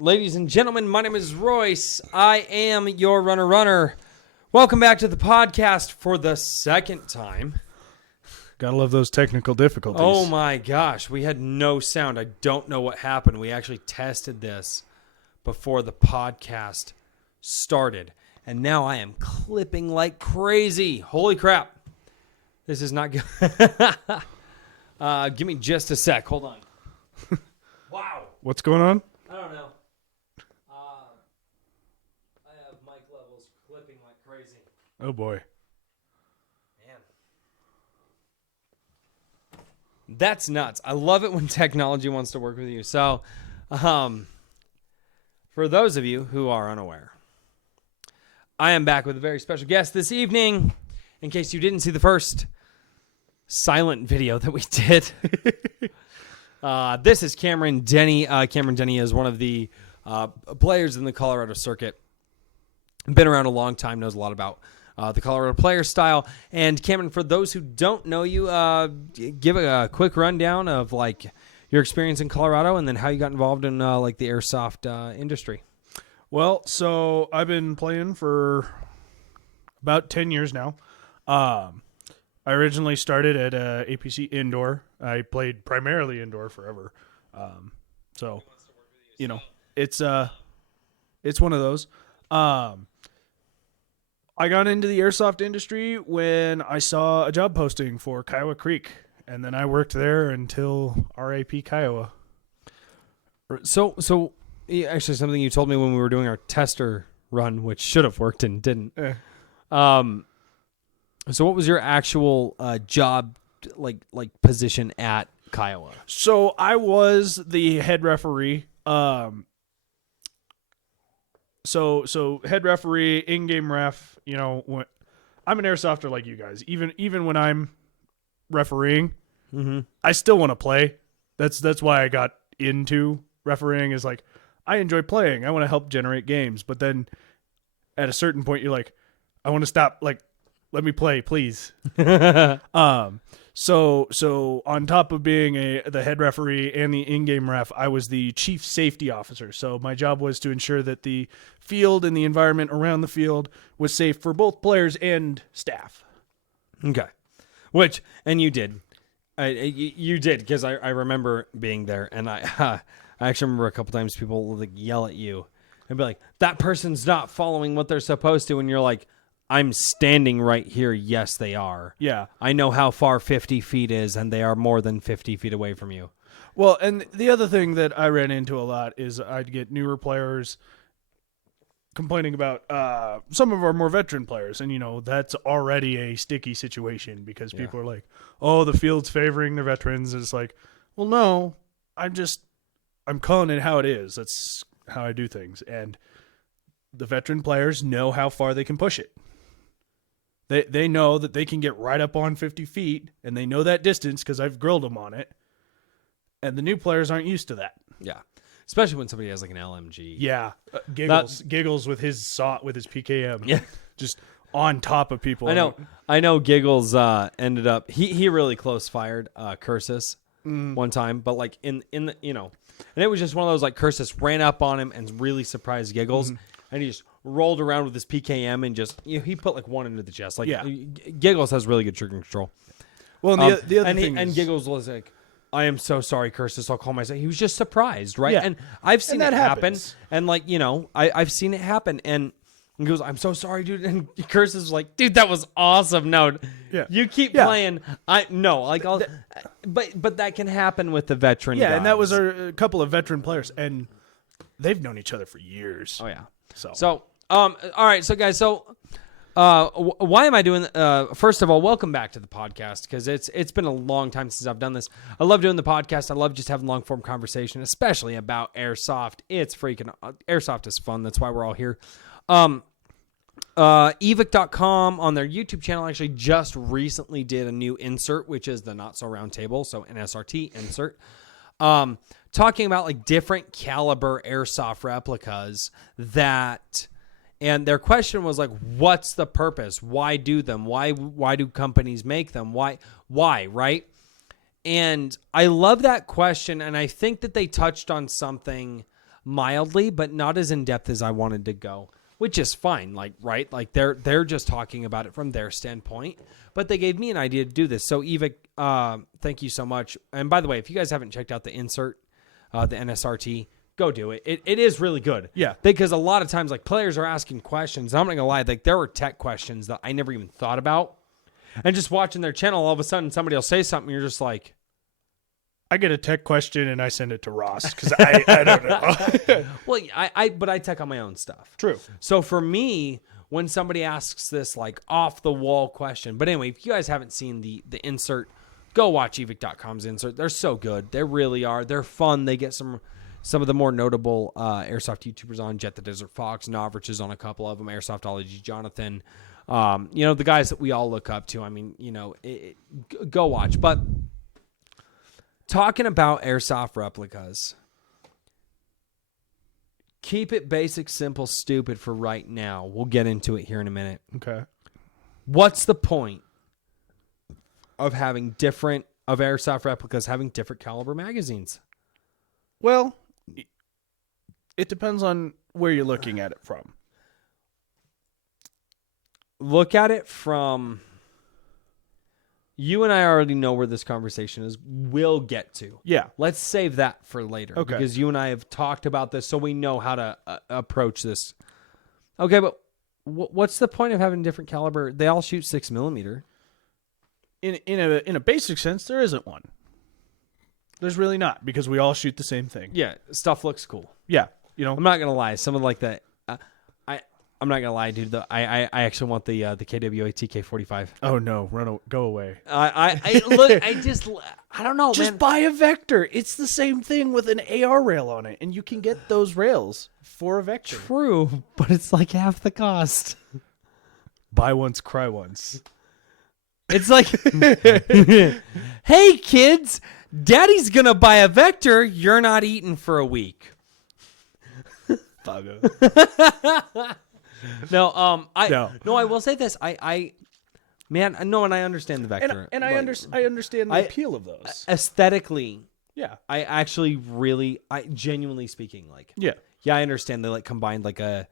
Ladies and gentlemen, my name is Royce. I am your runner. Welcome back to the podcast for the second time. Gotta love those technical difficulties. Oh my gosh, we had no sound. I don't know what happened. We actually tested this before the podcast started, and now I am clipping like crazy. Holy crap. This is not good. Give me just a sec. Hold on. Wow. What's going on? I don't know. I have mic levels clipping like crazy. Oh boy. Man. That's nuts. I love it when technology wants to work with you. So, for those of you who are unaware, I am back with a very special guest this evening. In case you didn't see the first silent video that we did. This is Cameron Denny. Cameron Denny is one of the players in the Colorado circuit. Been around a long time, knows a lot about the Colorado player style. And Cameron, for those who don't know you, give a quick rundown of like your experience in Colorado and then how you got involved in like the airsoft industry. Well, so I've been playing for about 10 years now. I originally started at APC indoor. I played primarily indoor forever. So, you know, it's one of those. I got into the airsoft industry when I saw a job posting for Kiowa Creek, and then I worked there until RAP Kiowa. So actually something you told me when we were doing our tester run, which should have worked and didn't. So what was your actual job like position at Kiowa? So I was the head referee. So head referee, in-game ref. You know, I'm an airsofter like you guys. Even when I'm refereeing, I still want to play. That's why I got into refereeing. Is like I enjoy playing. I want to help generate games. But then at a certain point, you're like, I want to stop. Like, let me play, please. So on top of being the head referee and the in-game ref, I was the chief safety officer. So my job was to ensure that the field and the environment around the field was safe for both players and staff. Okay. And you did. You did, because I remember being there, and I actually remember a couple times people would like yell at you and be like, that person's not following what they're supposed to, and you're like, I'm standing right here. Yes, they are. Yeah. I know how far 50 feet is, and they are more than 50 feet away from you. Well, and the other thing that I ran into a lot is I'd get newer players complaining about some of our more veteran players. And, you know, that's already a sticky situation because people are like, oh, the field's favoring the veterans. And it's like, well, no, I'm calling it how it is. That's how I do things. And the veteran players know how far they can push it. They know that they can get right up on 50 feet, and they know that distance because I've grilled them on it. And the new players aren't used to that. Yeah, especially when somebody has like an LMG. Yeah, Giggles with his PKM. Yeah, just on top of people. I know. Giggles ended up he really close fired Cursus one time, but like in the and it was just one of those like Cursus ran up on him and really surprised Giggles, and he just rolled around with his PKM and just he put like one into the chest. Like Giggles has really good trigger control. Well, and the other thing and Giggles was like, I am so sorry, Cursus. I'll call myself. He was just surprised, right? Yeah. And I've seen that happen. And like I've seen it happen. And he goes, I'm so sorry, dude. And Cursus was like, dude, that was awesome. No, you keep playing. But that can happen with the veteran. Yeah, guys. And that was a couple of veteran players, and they've known each other for years. Oh yeah. So all right. So guys, why am I doing? First of all, welcome back to the podcast because it's been a long time since I've done this. I love doing the podcast. I love just having long form conversation, especially about airsoft. It's freaking airsoft is fun. That's why we're all here. Evic.com on their YouTube channel actually just recently did a new insert, which is the Not So Round Table, so an SRT insert. Talking about like different caliber airsoft replicas and their question was like, what's the purpose? Why do them? Why do companies make them? Why, right? And I love that question, and I think that they touched on something mildly, but not as in depth as I wanted to go, which is fine. Like, right? Like they're just talking about it from their standpoint, but they gave me an idea to do this. So Eva, thank you so much. And by the way, if you guys haven't checked out the insert, the NSRT, go do it. It is really good. Yeah. Because a lot of times, like, players are asking questions. I'm not gonna lie, like there were tech questions that I never even thought about. And just watching their channel, all of a sudden somebody will say something, you're just like, I get a tech question and I send it to Ross because I don't know. well, but I tech on my own stuff. True. So for me, when somebody asks this like off the wall question, but anyway, if you guys haven't seen the insert, go watch evic.com's insert. They're so good. They really are. They're fun. They get some of the more notable airsoft YouTubers on. Jet the Desert Fox, Novrich is on a couple of them. Airsoftology Jonathan. The guys that we all look up to. I mean, go watch. But talking about airsoft replicas, keep it basic, simple, stupid for right now. We'll get into it here in a minute. Okay. What's the point of having airsoft replicas having different caliber magazines? Well, it depends on where you're looking at it from. Look at it from... You and I already know where this conversation will get to. Yeah. Let's save that for later. Okay. Because you and I have talked about this, so we know how to approach this. Okay, but what's the point of having different caliber? They all shoot 6mm. In a basic sense, there isn't one. There's really not, because we all shoot the same thing. Yeah, stuff looks cool. Yeah. I'm not gonna lie. Some of like that. I'm not gonna lie, dude. I actually want the KWA TK45. Oh no, go away. I don't know, Just man. buy a Vector. It's the same thing with an AR rail on it, and you can get those rails for a Vector. True, but it's like half the cost. Buy once, cry once. It's like, hey kids, Daddy's gonna buy a Vector. You're not eating for a week. No, I will say this. I understand the Vector. And I understand the appeal of those. Aesthetically, Yeah. I actually really, genuinely speaking, like, Yeah. I understand they like combined like a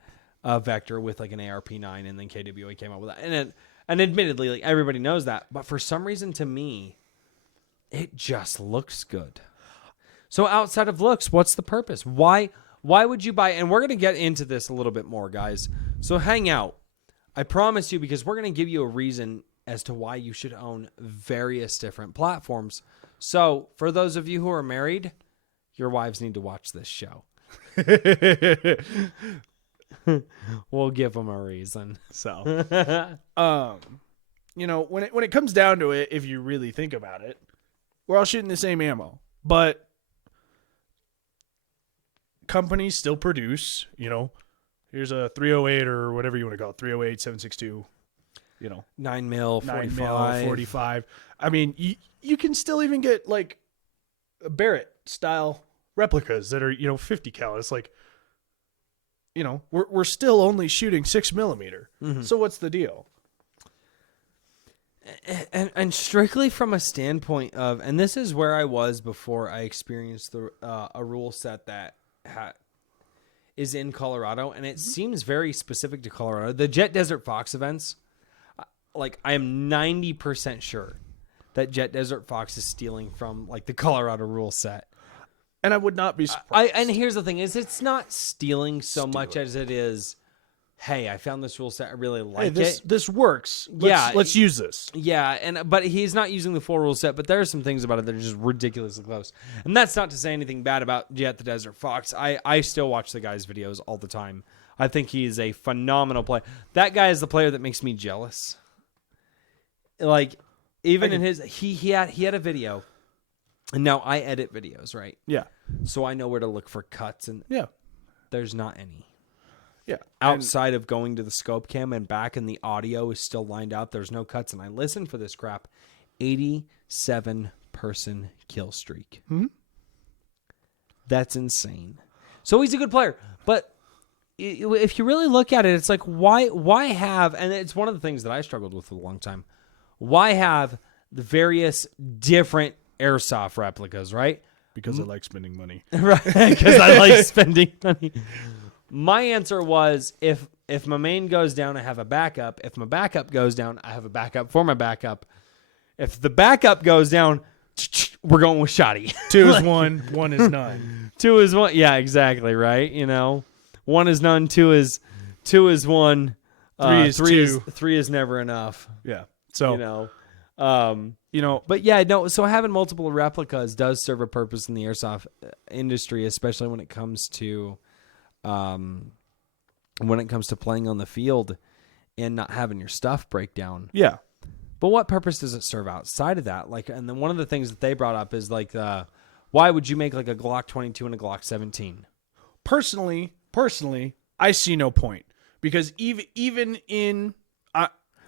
Vector with like an ARP9, and then KWA came out with that. And admittedly, like everybody knows that, but for some reason to me, it just looks good. So outside of looks, what's the purpose? Why would you buy? And we're going to get into this a little bit more, guys. So hang out. I promise you, because we're going to give you a reason as to why you should own various different platforms. So for those of you who are married, your wives need to watch this show. We'll give them a reason. So, when it comes down to it, if you really think about it, we're all shooting the same ammo, but companies still produce, here's a 308 or whatever you want to call it, 308, 7.62, 9mm, 9mm, 45. I mean, you can still even get like Barrett style replicas that are, 50 cal. It's like, we're still only shooting 6mm. Mm-hmm. So what's the deal? And strictly from a standpoint of, and this is where I was before I experienced a rule set that is in Colorado, and it seems very specific to Colorado. The Jet Desert Fox events, like I am 90% sure that Jet Desert Fox is stealing from like the Colorado rule set. And I would not be surprised. And here's the thing: is it's not stealing so much as it is, hey, I found this rule set, I really like it. This works. Let's use this. Yeah, but he's not using the full rule set, but there are some things about it that are just ridiculously close. And that's not to say anything bad about Jet the Desert Fox. I still watch the guy's videos all the time. I think he is a phenomenal player. That guy is the player that makes me jealous. Like, even in his, he had a video, and now I edit videos, right? Yeah. So I know where to look for cuts, and there's not any. Yeah. Outside of going to the scope cam and back, and the audio is still lined out, there's no cuts, and I listen for this crap. 87-person kill streak. Mm-hmm. That's insane. So he's a good player, but if you really look at it, it's like why have, and it's one of the things that I struggled with for a long time. Why have the various different airsoft replicas, right? because I like spending money. Right, because I like spending money. My answer was if my main goes down, I have a backup. If my backup goes down, I have a backup for my backup. If the backup goes down, we're going with shoddy. 2 is 1, 1 is none. 2 is 1. Yeah, exactly, right? 1 is none, 2 is 1. 3 is 2. 3 is never enough. Yeah. So, but yeah, no, so having multiple replicas does serve a purpose in the airsoft industry, especially when it comes to playing on the field and not having your stuff break down. Yeah. But what purpose does it serve outside of that? Like, and then one of the things that they brought up is like, why would you make like a Glock 22 and a Glock 17? Personally, I see no point because even in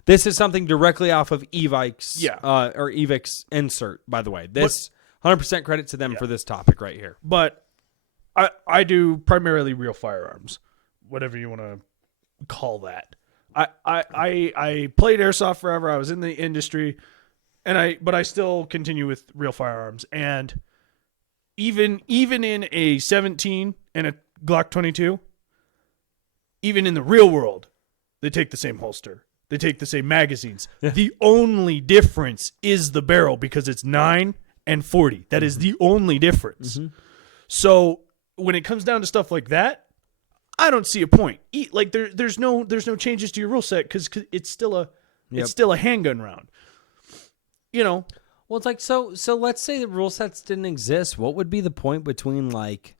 this is something directly off of Evike's, Yeah. Or Evike's insert, by the way. This 100% credit to them for this topic right here. But I do primarily real firearms, whatever you want to call that. I played airsoft forever. I was in the industry, but I still continue with real firearms. And even in a 17 and a Glock 22, even in the real world, they take the same holster. They take the same magazines. Yeah. The only difference is the barrel because it's 9 and 40. That is the only difference. Mm-hmm. So when it comes down to stuff like that, I don't see a point. Like there's no changes to your rule set because it's still a handgun round. Well, it's like so let's say the rule sets didn't exist. What would be the point between like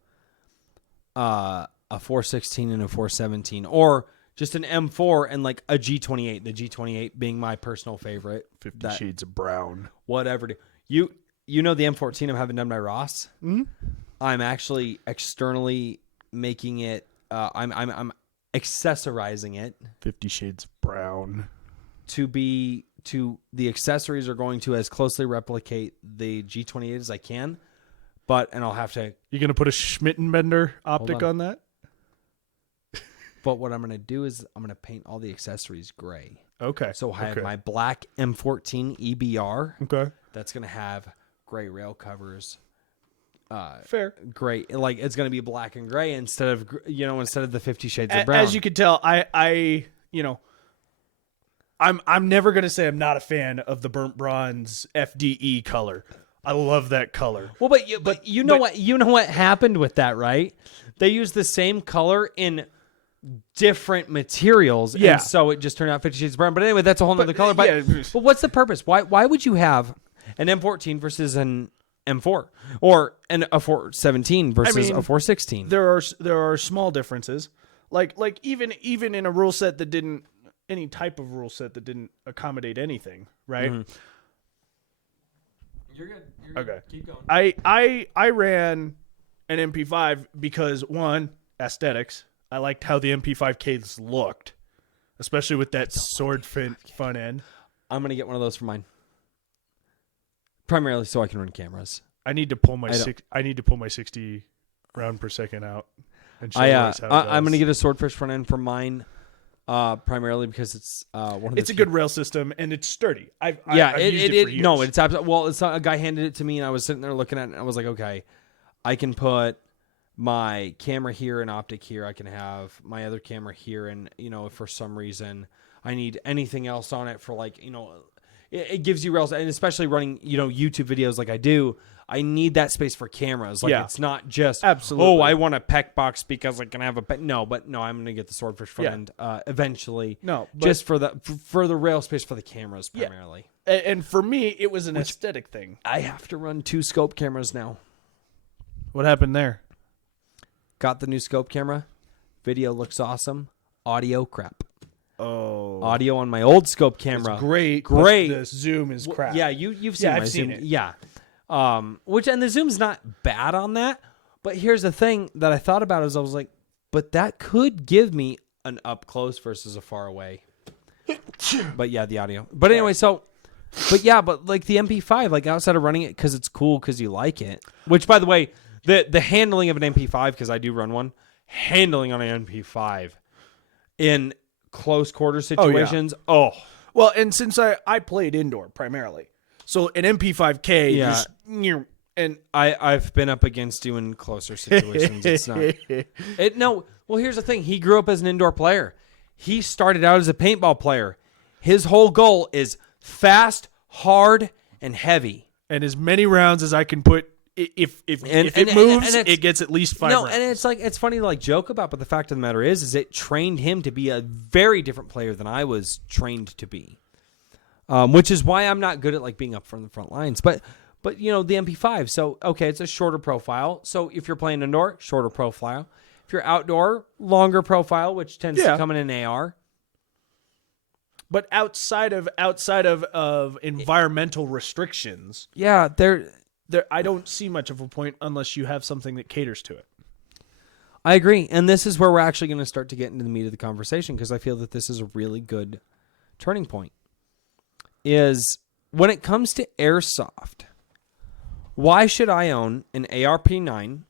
a 416 and a 417, or just an M4 and like a G28? The G28 being my personal favorite. 50 Shades of Brown. Whatever. You know the M14 I'm having done by Ross. Mm-hmm. I'm actually externally making it. I'm accessorizing it. 50 Shades of Brown. The accessories are going to as closely replicate the G28 as I can, and I'll have to. You gonna put a Schmittenbender optic on that? But what I'm gonna do is I'm gonna paint all the accessories gray. Okay. So I have my black M14 EBR. Okay. That's gonna have gray rail covers. Fair. Gray, like it's gonna be black and gray instead of the 50 Shades of Brown. As you can tell, I'm never gonna say I'm not a fan of the burnt bronze FDE color. I love that color. Well, but you know what happened with that, right? They used the same color in different materials, and so it just turned out 50 Shades of Brown. But anyway, that's a whole nother color. But what's the purpose? Why would you have an M14 versus an M4 or a 417 versus a 416? There are small differences, like even in a rule set that didn't any type of rule set that didn't accommodate anything, right? Mm-hmm. You're good. Okay. Keep going. I ran an MP5 because one, aesthetics. I liked how the MP5Ks looked, especially with that sword front end. I'm gonna get one of those for mine, primarily so I can run cameras. I need to pull my 60 round per second out. And show how I'm gonna get a swordfish front end for mine, primarily because it's one of it's a good rail system and it's sturdy. I've used it for years. No, it's absolutely. Well, it's not, a guy handed it to me and I was sitting there looking at it and I was like, okay, I can put my camera here and optic here. I can have my other camera here, and if for some reason I need anything else on it for it gives you rails, and especially running YouTube videos like I do. I need that space for cameras. It's not just absolutely. I want a PEC box because I can have a no. I'm gonna get the swordfish front end eventually. No, just for the rail space for the cameras primarily. And for me, it was an aesthetic thing. I have to run 2 scope cameras now. What happened there? Got the new scope camera. Video looks awesome. Audio crap. Oh. Audio on my old scope camera. It's great. Great. The zoom is crap. Yeah, you've seen my I've zoom. seen it. Yeah. And the zoom's not bad on that. But here's the thing that I thought about is I was like, but that could give me an up close versus a far away. But yeah, the audio. But anyway, but like the MP5, like outside of running it because it's cool because you like it. Which, by the way, the handling of an MP5, because I do run one, handling on an MP5 in close quarter situations. Oh. Well, and since I played indoor primarily, so an MP5K, And I've been up against you in closer situations. It's not. No. Well, here's the thing. He grew up as an indoor player. He started out as a paintball player. His whole goal is fast, hard, and heavy. And as many rounds as I can put. If it moves, it gets at least 5 rounds. And it's funny to like joke about, but the fact of the matter is it trained him to be a very different player than I was trained to be. Which is why I'm not good at like being up from the front lines. But the MP5. So okay, it's a shorter profile. So if you're playing indoor, shorter profile. If you're outdoor, longer profile, which tends to come in an AR. But outside of environmental restrictions, I don't see much of a point unless you have something that caters to it. I agree. And this is where we're actually going to start to get into the meat of the conversation, because I feel that this is a really good turning point. Is when it comes to Airsoft, why should I own an ARP9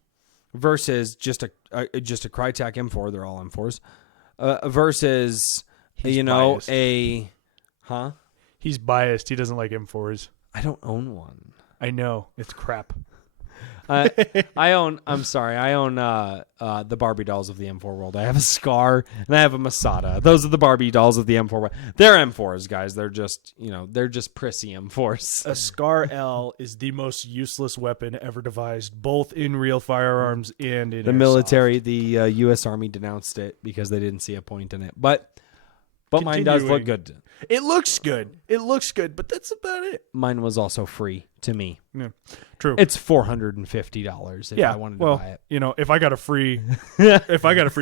versus just a Crytek M4? They're all M4s. Versus, He's biased. He's biased. He doesn't like M4s. I don't own one. I know. It's crap. I own the Barbie dolls of the M4 world. I have a Scar and I have a Masada. Those are the Barbie dolls of the M4 world. They're M4s, guys. They're just prissy M4s. A Scar L is the most useless weapon ever devised, both in real firearms and in the Airsoft. Military. The U.S. Army denounced it because they didn't see a point in it. But mine does look good. It looks good. But that's about it. Mine was also free to me. Yeah, true. It's $450 if I wanted to buy it. If I got a free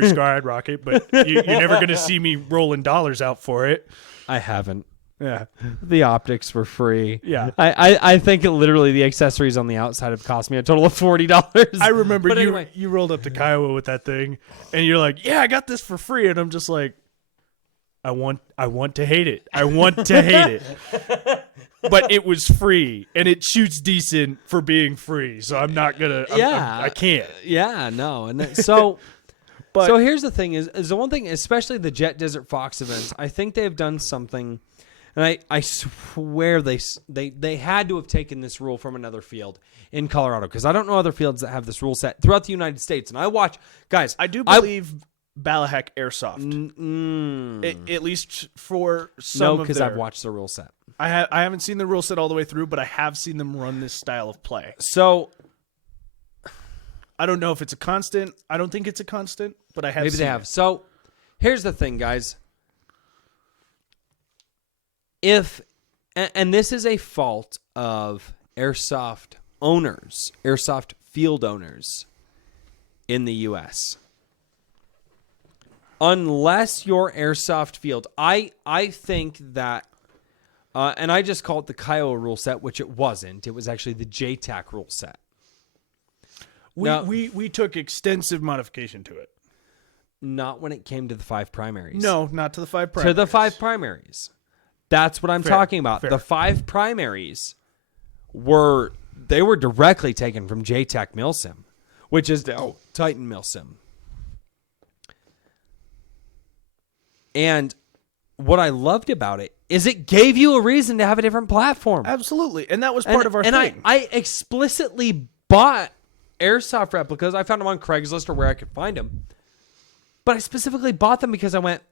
Scar, I'd rock it. But you're never going to see me rolling dollars out for it. I haven't. Yeah, the optics were free. Yeah, I think literally the accessories on the outside have cost me a total of $40. I remember you rolled up to Kiowa with that thing, and you're like, "Yeah, I got this for free," and I'm just like, I want to hate it. I want to hate it. But it was free, and it shoots decent for being free, so I'm not gonna. I can't. Yeah, no, and so. So here's the thing: is the one thing, especially the Jet Desert Fox events. I think they've done something, and I swear they had to have taken this rule from another field in Colorado, because I don't know other fields that have this rule set throughout the United States. And I watch guys. I do believe Balahek Airsoft, at least for some. No, because I've watched the rule set. I haven't seen the rule set all the way through, but I have seen them run this style of play. So I don't know if it's a constant. I don't think it's a constant, but I have. Maybe they have. It. So here's the thing, guys. And this is a fault of Airsoft owners, Airsoft field owners in the U.S. Unless your Airsoft field, I think that, and I just call it the Kiowa rule set, which it wasn't. It was actually the JTAC rule set. We took extensive modification to it. Not when it came to the 5 primaries. No, not to the 5 primaries. To the 5 primaries. That's what I'm talking about. Fair. The 5 primaries were directly taken from JTAC Milsim, which is now Titan Milsim. And what I loved about it is it gave you a reason to have a different platform. Absolutely. And that was part of our thing. And I explicitly bought Airsoft replicas. I found them on Craigslist or where I could find them. But I specifically bought them because I went,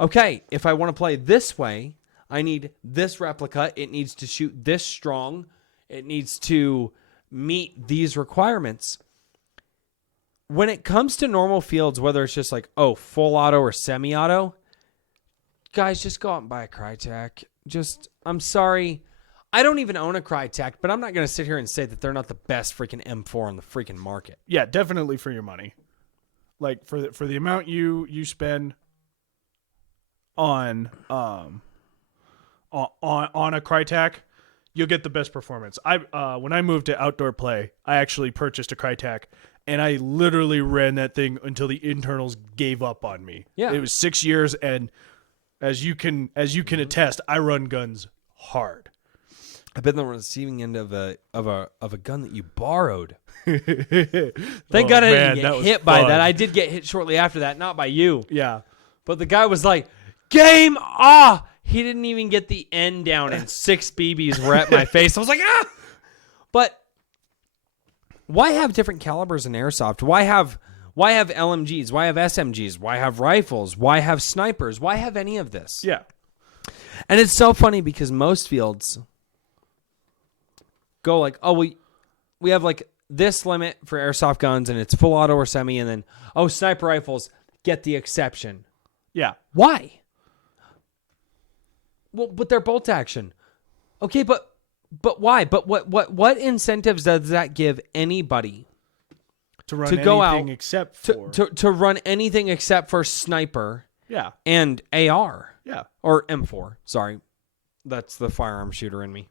okay, if I want to play this way, I need this replica. It needs to shoot this strong. It needs to meet these requirements. When it comes to normal fields, whether it's just like, full auto or semi-auto, guys, just go out and buy a Crytek. I'm sorry. I don't even own a Crytek, but I'm not going to sit here and say that they're not the best freaking M4 on the freaking market. Yeah, definitely for your money. Like for the amount you spend on a Crytek, you'll get the best performance. When I moved to outdoor play, I actually purchased a Crytek, and I literally ran that thing until the internals gave up on me. Yeah. It was 6 years, and as you can attest, I run guns hard. I've been on the receiving end of a gun that you borrowed. Thank God I didn't get hit by that. I did get hit shortly after that, not by you. Yeah. But the guy was like, game off. He didn't even get the end down, and 6 BBs were at my face. I was like, ah! But Why have different calibers in airsoft? Why have LMGs? Why have SMGs? Why have rifles? Why have snipers? Why have any of this? Yeah. And it's so funny because most fields go like, oh, we have like this limit for airsoft guns and it's full auto or semi, and then, oh, sniper rifles get the exception. Yeah. Why? Well, but they're bolt action. Okay, but why? But what incentives does that give anybody To run to go anything out except for. to run anything except for sniper Yeah. and AR? Yeah. Or M4. Sorry. That's the firearm shooter in me.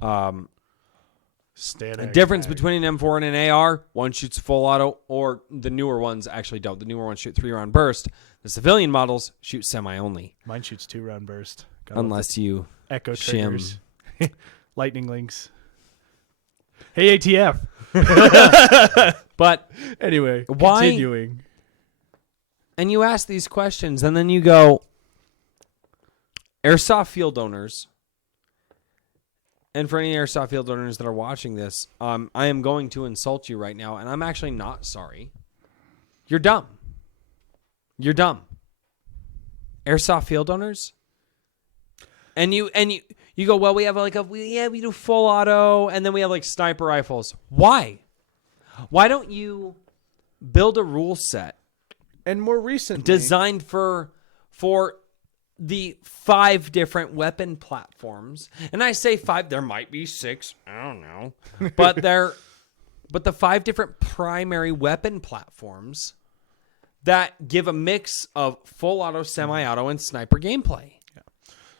The difference between an M4 and an AR, one shoots full auto, or the newer ones actually don't. The newer ones shoot 3-round burst. The civilian models shoot semi-only. Mine shoots 2-round burst. Gotta Unless you echo shim. triggers. Lightning links. Hey, ATF. But Anyway, Why- continuing. and you ask these questions, and then you go, airsoft field owners, and for any airsoft field owners that are watching this, I am going to insult you right now, and I'm actually not sorry. You're dumb. You're dumb. Airsoft field owners, and you go, well, we have we do full auto, and then we have like sniper rifles. Why? Why don't you build a rule set And more recently. designed for the 5 different weapon platforms? And I say 5, there might be 6, I don't know. But the 5 different primary weapon platforms that give a mix of full auto, semi-auto, and sniper gameplay.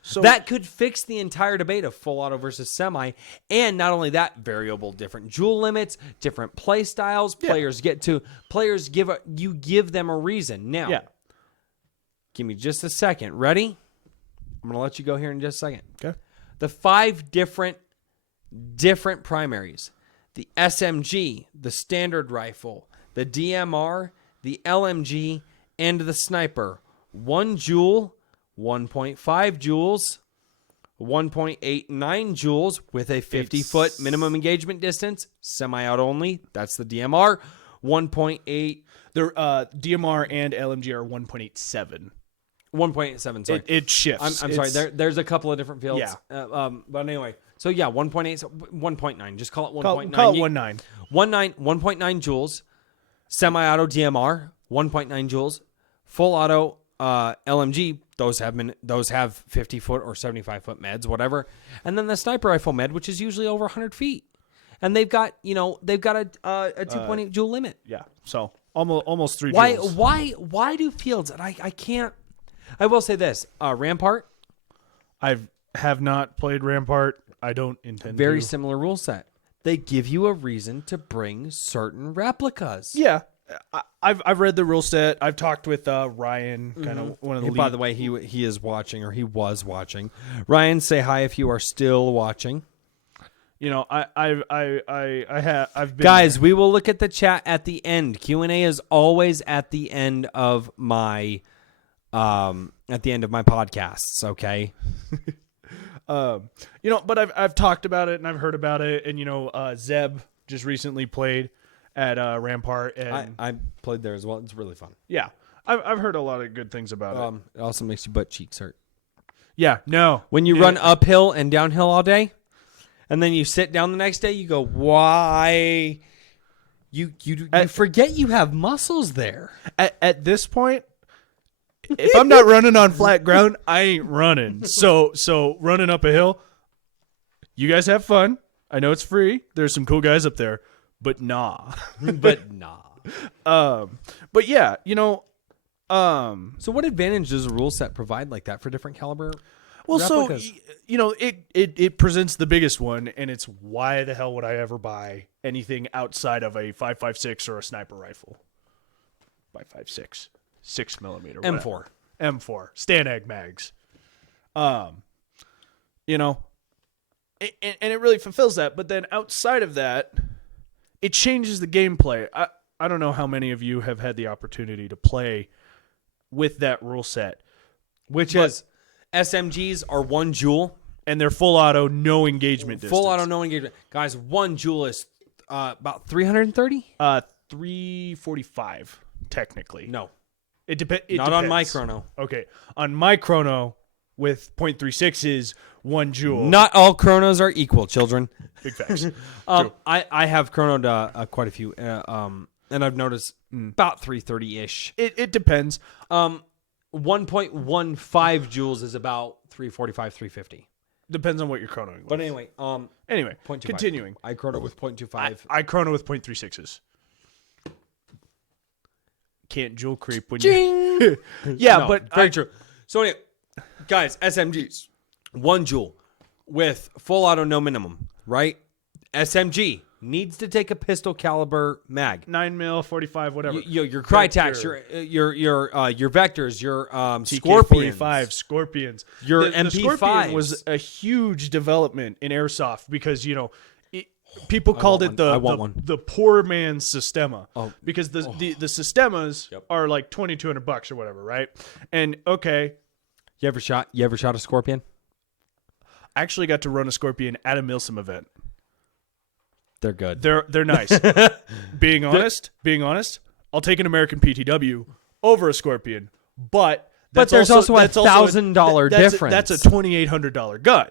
So That could fix the entire debate of full auto versus semi. And not only that, variable different joule limits, different play styles. Yeah. You give them a reason. Now, Yeah. give me just a second. Ready? I'm going to let you go here in just a second. Okay. The 5 different primaries. The SMG, the standard rifle, the DMR, the LMG, and the sniper. 1 joule, 1.5 joules, 1.89 joules with a 50-foot minimum engagement distance, semi-auto only. That's the DMR. 1.8. The DMR and LMG are 1.87. 1.87, sorry. It shifts. I'm sorry. There's a couple of different fields. Yeah. But anyway, so yeah, 1.9. Just call it 1.9. Call it 1.9. 1.9 joules, semi-auto DMR, 1.9 joules, full auto LMG. Those have 50-foot or 75-foot meds, whatever, and then the sniper rifle med, which is usually over 100 feet, and they've got a 2.8 joule limit. Yeah. So almost 3 joules. Why do fields? And I can't. I will say this: Rampart, I have not played Rampart. I don't intend very to. similar rule set. They give you a reason to bring certain replicas. Yeah. I've read the rule set. I've talked with Ryan, kind of one of the lead. By the way, he is watching, or he was watching. Ryan, say hi if you are still watching. You know, I've been Guys, we will look at the chat at the end. Q&A is always at the end of my podcasts, okay? You know, but I've talked about it and I've heard about it, and you know, Zeb just recently played at Rampart, and I played there as well. It's really fun. yeah, I've heard a lot of good things about it. It also makes your butt cheeks hurt. Yeah, no, When you run uphill and downhill all day, and then you sit down the next day, you go, why? You forget you have muscles there. At this point, if I'm not running on flat ground, I ain't running. So running up a hill, you guys have fun. I know it's free. There's some cool guys up there, but nah. But nah. But yeah, you know, So what advantage does a rule set provide like that for different caliber well, replicas? so you know, it presents the biggest one, and it's why the hell would I ever buy anything outside of a 5.56 or a sniper rifle? 5.56, 6mm, M4. M4 Stanag mags. You know, and it really fulfills that. But then outside of that, it changes the gameplay. I don't know how many of you have had the opportunity to play with that rule set, Which is SMGs are 1 joule. and they're full auto, no engagement distance. Full auto, no engagement. Guys, 1 joule is About 330. 345 technically. No, It depends. not on my chrono. Okay, on my chrono with 0.36 is 1 joule. Not all chronos are equal, children. Big facts. I have chronoed quite a few, and I've noticed about 330-ish. It depends. 1.15 joules is about 345, 350. Depends on what you're chronoing with. But anyway, Anyway, 0.25. continuing. I chrono with 0.25. I chrono with 0.36s. Can't joule creep when Ding! you... Yeah, No, but... very true. So anyway, guys, SMGs, 1 joule with full auto, no minimum, right? SMG needs to take a pistol caliber mag. 9mm, 45, whatever. Your Crytax, your Vectors, your TK-45, Scorpions, Scorpions. your The MP5s. Scorpion was a huge development in Airsoft because, people called it the poor man's Sistema. Because the Sistemas are like $2,200 or whatever, right? And okay, You ever shot a Scorpion? I actually got to run a Scorpion at a Milsim event. They're good. They're nice. Being honest, I'll take an American PTW over a Scorpion, but there's also a $1,000 difference. That's a $2,800 gun,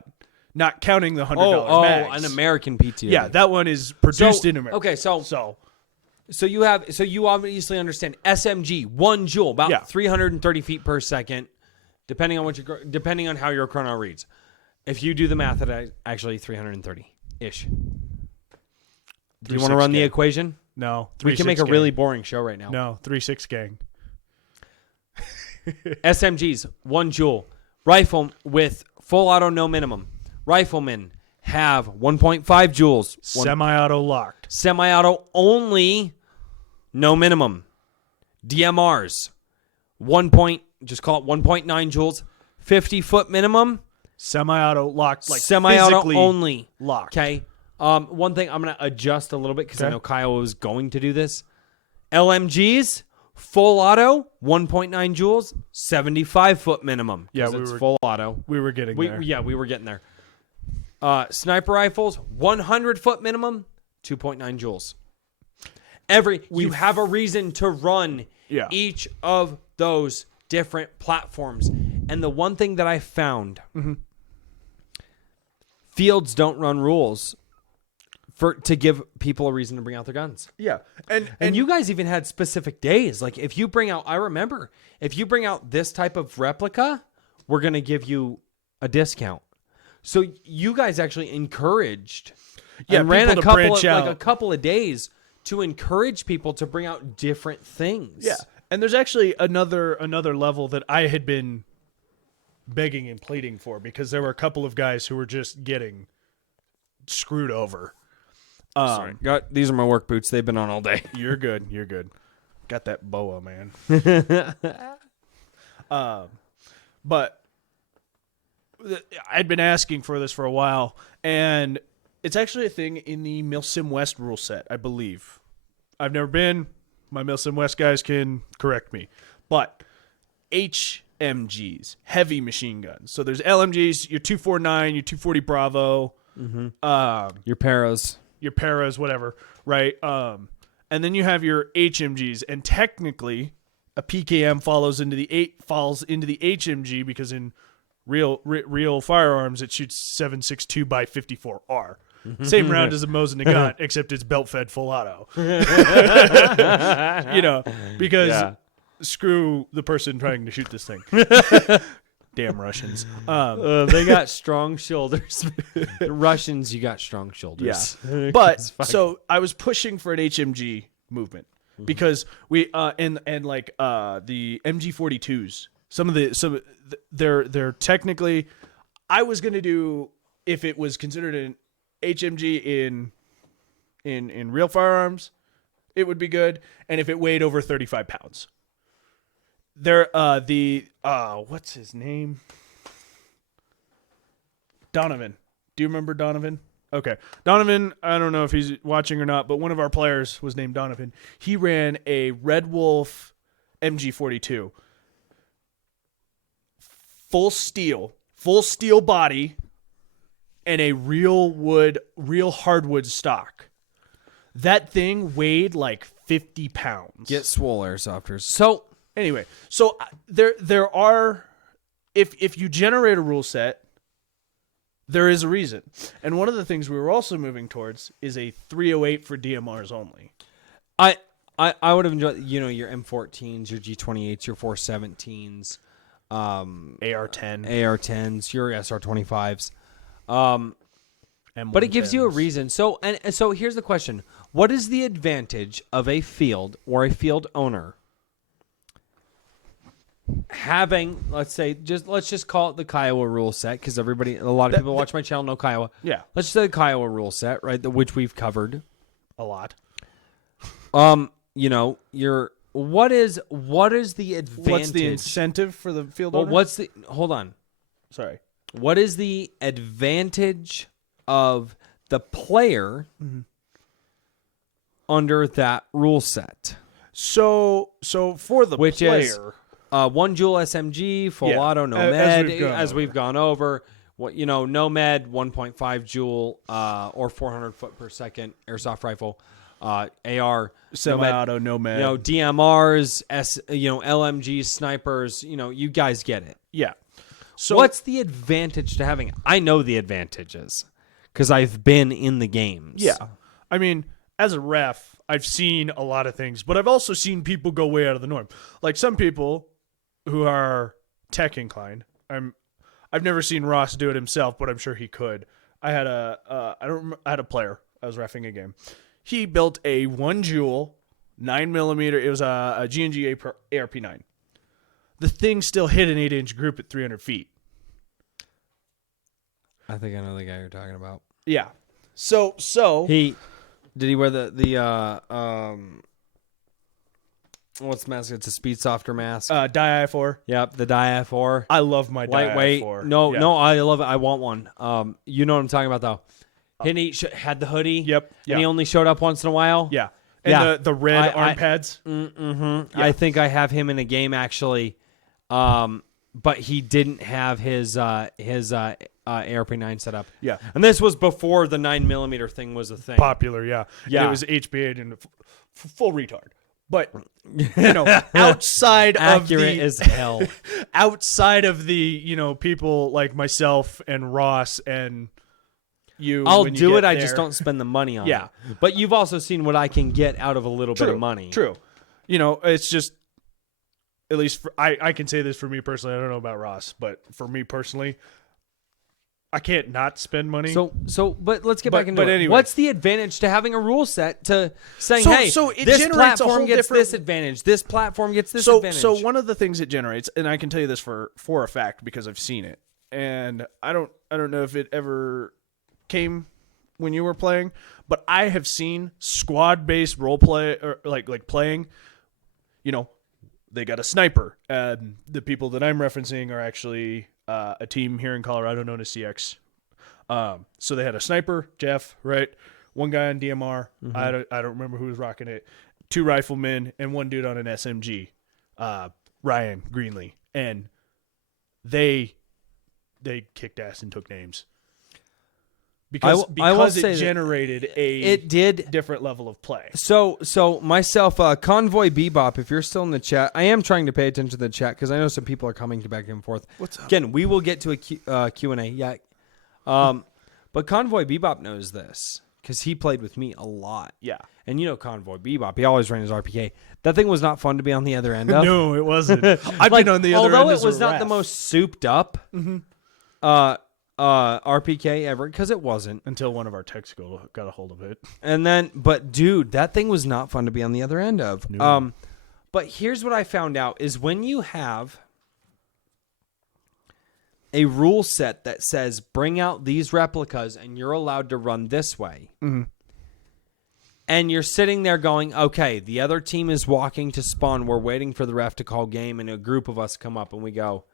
not counting the $100 mags. An American PTO. Yeah, that one is produced in America. Okay, so you obviously understand SMG 1 joule about 330 feet per second, depending on how your chrono reads. If you do the math, it's actually 330 ish. Do you want to run the equation? No. We can make a really boring show right now. No, 3-6 gang. SMGs, 1 joule. Rifle with full auto, no minimum. Riflemen have 1.5 joules. Semi-auto locked. Semi-auto only, no minimum. DMRs, just call it 1.9 joules. 50-foot minimum. Semi-auto locked, like semi-auto only. Locked. Okay. One thing I'm going to adjust a little bit because I know Kyle was going to do this. LMGs, full auto, 1.9 joules, 75-foot minimum. Yeah, it's full auto. We were getting there. Yeah, we were getting there. Sniper rifles, 100-foot minimum, 2.9 joules. You have a reason to run each of those different platforms. And the one thing that I found, fields don't run rules to give people a reason to bring out their guns. Yeah. And you guys even had specific days. Like if you bring out this type of replica, we're going to give you a discount. So you guys actually encouraged and ran a couple of days to encourage people to bring out different things. Yeah. And there's actually another level that I had been begging and pleading for because there were a couple of guys who were just getting screwed over. Sorry. These are my work boots. They've been on all day. You're good. Got that boa, man. But I'd been asking for this for a while, and it's actually a thing in the Milsim West rule set, I believe. I've never been. My Milsim West guys can correct me. But HMGs, heavy machine guns. So there's LMGs, your 249, your 240 Bravo. Your Paras, whatever, right? And then you have your HMGs, and technically, a PKM falls into the HMG because in real firearms it shoots 7.62 by 54R. Same round as a Mosin Nagant, except it's belt fed full auto. Because screw the person trying to shoot this thing. Damn Russians. They got strong shoulders. The Russians, you got strong shoulders. Yeah. But so I was pushing for an HMG movement because we and like the MG42s. They're technically. I was gonna do if it was considered an HMG in real firearms, it would be good, and if it weighed over 35 pounds. What's his name? Donovan. Do you remember Donovan? Okay. Donovan, I don't know if he's watching or not, but one of our players was named Donovan. He ran a Red Wolf MG42. Full steel body, and a real hardwood stock. That thing weighed like 50 pounds. Get swole airsofters. So Anyway, so there are, if you generate a rule set, there is a reason. And one of the things we were also moving towards is a 308 for DMRs only. I would have enjoyed, your M14s, your G28s, your 417s, AR10s, your SR25s. But it gives you a reason. So here's the question. What is the advantage of a field or a field owner having, let's just call it the Kiowa rule set, because a lot of people watch my channel know Kiowa. Yeah. Let's just say the Kiowa rule set, right, which we've covered a lot. What is the advantage? What's the incentive for the field owner? Hold on. Sorry. What is the advantage of the player under that rule set? So for the Which player, is 1 Joule SMG, full auto, no med, as we've gone over. No med, 1.5 Joule, or 400 foot per second airsoft rifle, AR, semi-auto, no med, DMRs, LMGs, snipers. You guys get it. Yeah. So what's the advantage to having? I know the advantages because I've been in the games. Yeah. I mean, as a ref, I've seen a lot of things, but I've also seen people go way out of the norm. Like some people who are tech inclined. I've never seen Ross do it himself, but I'm sure he could. I had a player. I was reffing a game. He built a 1 Joule 9mm. It was a G&G ARP9. The thing still hit an 8-inch group at 300 feet. I think I know the guy you're talking about. Yeah. So did he wear the what's the mask? It's a speed softer mask. Di-4. Yep, the Di-4. I love my lightweight. Di-4. No, I love it. I want one. You know what I'm talking about though. And he had the hoodie. Yep. And he only showed up once in a while. Yeah. And the red arm pads. Yeah. I think I have him in a game actually. But he didn't have his ARP9 set up. Yeah. And this was before the 9mm thing was a thing. Popular, yeah. Yeah. And it was HB8 and full retard. But outside of accurate as hell. Outside of the, people like myself and Ross and you. I'll when you do get it. I there. just don't spend the money on it. Yeah. But you've also seen what I can get out of a little bit of money. True. It's just, at least I can say this for me personally. I don't know about Ross, but for me personally, I can't not spend money. But let's get back into it. Anyway. What's the advantage to having a rule set to saying, it this generates a platform whole gets different... this advantage, this platform gets this advantage? So one of the things it generates, and I can tell you this for a fact because I've seen it, and I don't know if it ever came when you were playing, but I have seen squad-based role play or like playing, they got a sniper. The people that I'm referencing are actually a team here in Colorado known as CX. So they had a sniper, Jeff, right? One guy on DMR. Mm-hmm. I don't remember who was rocking it. 2 riflemen and 1 dude on an SMG, Ryan Greenlee, and they kicked ass and took names. Because it generated different level of play. So myself, Convoy Bebop, if you're still in the chat, I am trying to pay attention to the chat because I know some people are coming back and forth. What's up? Again, we will get to a Q&A. Yeah. But Convoy Bebop knows this because he played with me a lot. Yeah. And Convoy Bebop, he always ran his RPK. That thing was not fun to be on the other end of. No, it wasn't. I've been on the other end. Although it was not the most souped up RPK ever, because it wasn't until one of our techs got a hold of it. And then, but dude, that thing was not fun to be on the other end of. No. But here's what I found out is when you have a rule set that says bring out these replicas and you're allowed to run this way. Mm-hmm. And you're sitting there going, okay, the other team is walking to spawn. We're waiting for the ref to call game, and a group of us come up and we go,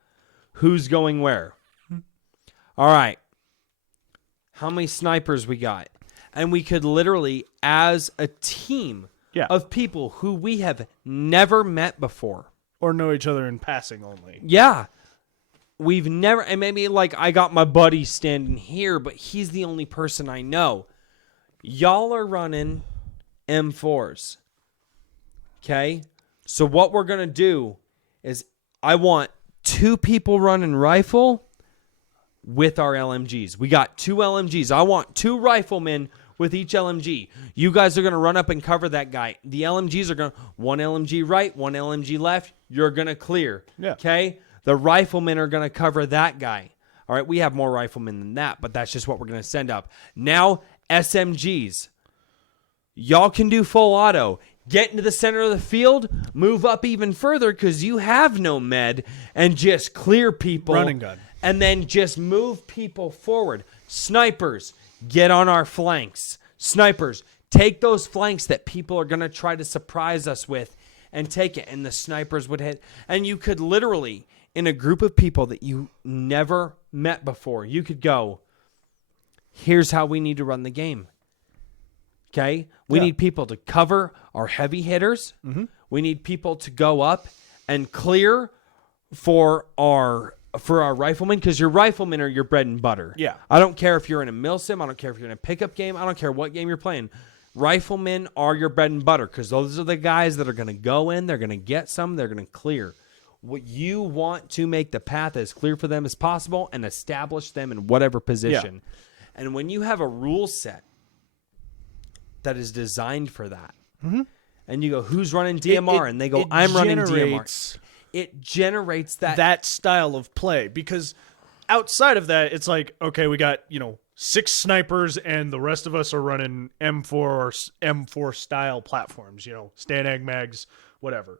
who's going where? All right, how many snipers we got? And we could literally, as a team of people who we have never met before. Or know each other in passing only. Yeah. We've never, and maybe like I got my buddy standing here, but he's the only person I know. Y'all are running M4s. Okay? So what we're going to do is I want 2 people running rifle with our LMGs. We got 2 LMGs. I want 2 riflemen with each LMG. You guys are going to run up and cover that guy. The LMGs are going to, 1 LMG right, 1 LMG left. You're going to clear. Yeah. Okay? The riflemen are going to cover that guy. All right, we have more riflemen than that, but that's just what we're going to send up. Now, SMGs. Y'all can do full auto. Get into the center of the field, move up even further because you have no med, and just clear people. Running gun. And then just move people forward. Snipers, get on our flanks. Snipers, take those flanks that people are going to try to surprise us with and take it. And the snipers would hit. And you could literally, in a group of people that you never met before, you could go, here's how we need to run the game. Okay? We need people to cover our heavy hitters. Mm-hmm. We need people to go up and clear for our riflemen, because your riflemen are your bread and butter. Yeah. I don't care if you're in a milsim. I don't care if you're in a pickup game. I don't care what game you're playing. Riflemen are your bread and butter because those are the guys that are going to go in. They're going to get some. They're going to clear. What you want to make the path as clear for them as possible and establish them in whatever position. Yeah. And when you have a rule set that is designed for that, mm-hmm. and you go, who's running DMR? And they go, I'm running DMR. It generates that style of play, because outside of that, it's like, okay, we got, 6 snipers and the rest of us are running M4 or M4 style platforms, Stanag mags, whatever,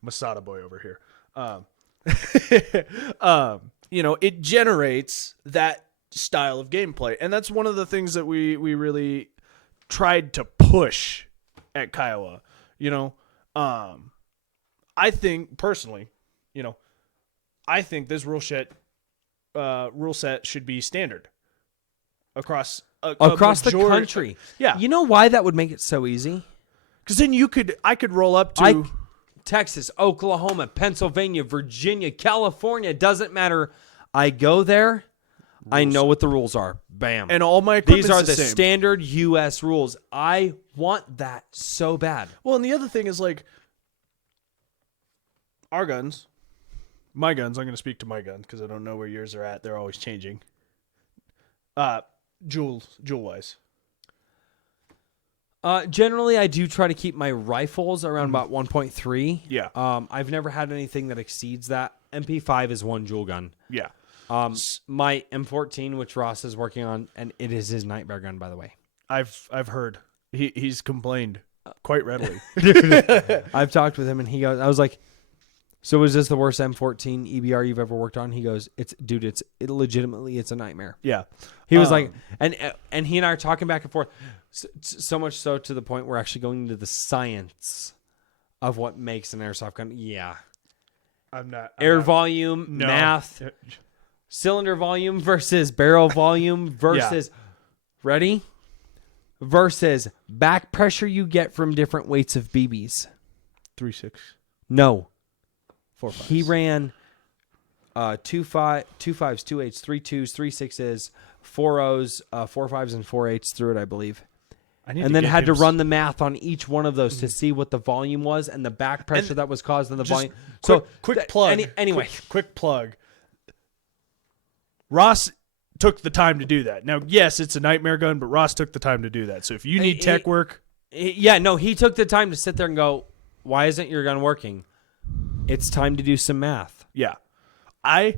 Masada boy over here. It generates that style of gameplay. And that's one of the things that we really tried to push at Kiowa, I think personally, I think this rule set should be standard across the country. Yeah. You know why that would make it so easy? Because then I could roll up to Texas, Oklahoma, Pennsylvania, Virginia, California. Doesn't matter. I go there. I know what the rules are. Bam. And all my equipment's these are the same. standard U.S. rules. I want that so bad. Well, and the other thing is our guns, my guns, I'm going to speak to my guns because I don't know where yours are at. They're always changing. Jewel-wise. Generally, I do try to keep my rifles around about 1.3. Yeah. I've never had anything that exceeds that. MP5 is 1 jewel gun. Yeah. My M14, which Ross is working on, and it is his nightmare gun, by the way. I've heard. He's complained quite readily. I've talked with him, and I was like, so is this the worst M14 EBR you've ever worked on? He goes, it's legitimately, it's a nightmare. Yeah. He was like, and he and I are talking back and forth, so much so to the point we're actually going into the science of what makes an airsoft gun. Yeah. Air volume, math, cylinder volume versus barrel volume versus, ready? Versus back pressure you get from different weights of BBs. 3.6. No. 4.5. He ran 2.5s, 2.8s, 3.2s, 3.6s, 4.0s, 4.5s, and 4.8s through it, I believe. And then had to run the math on each one of those to see what the volume was and the back pressure that was caused in the volume. Quick plug. Anyway. Quick plug. Ross took the time to do that. Now, yes, it's a nightmare gun, but Ross took the time to do that. So if you need tech work. He took the time to sit there and go, why isn't your gun working? It's time to do some math. Yeah. I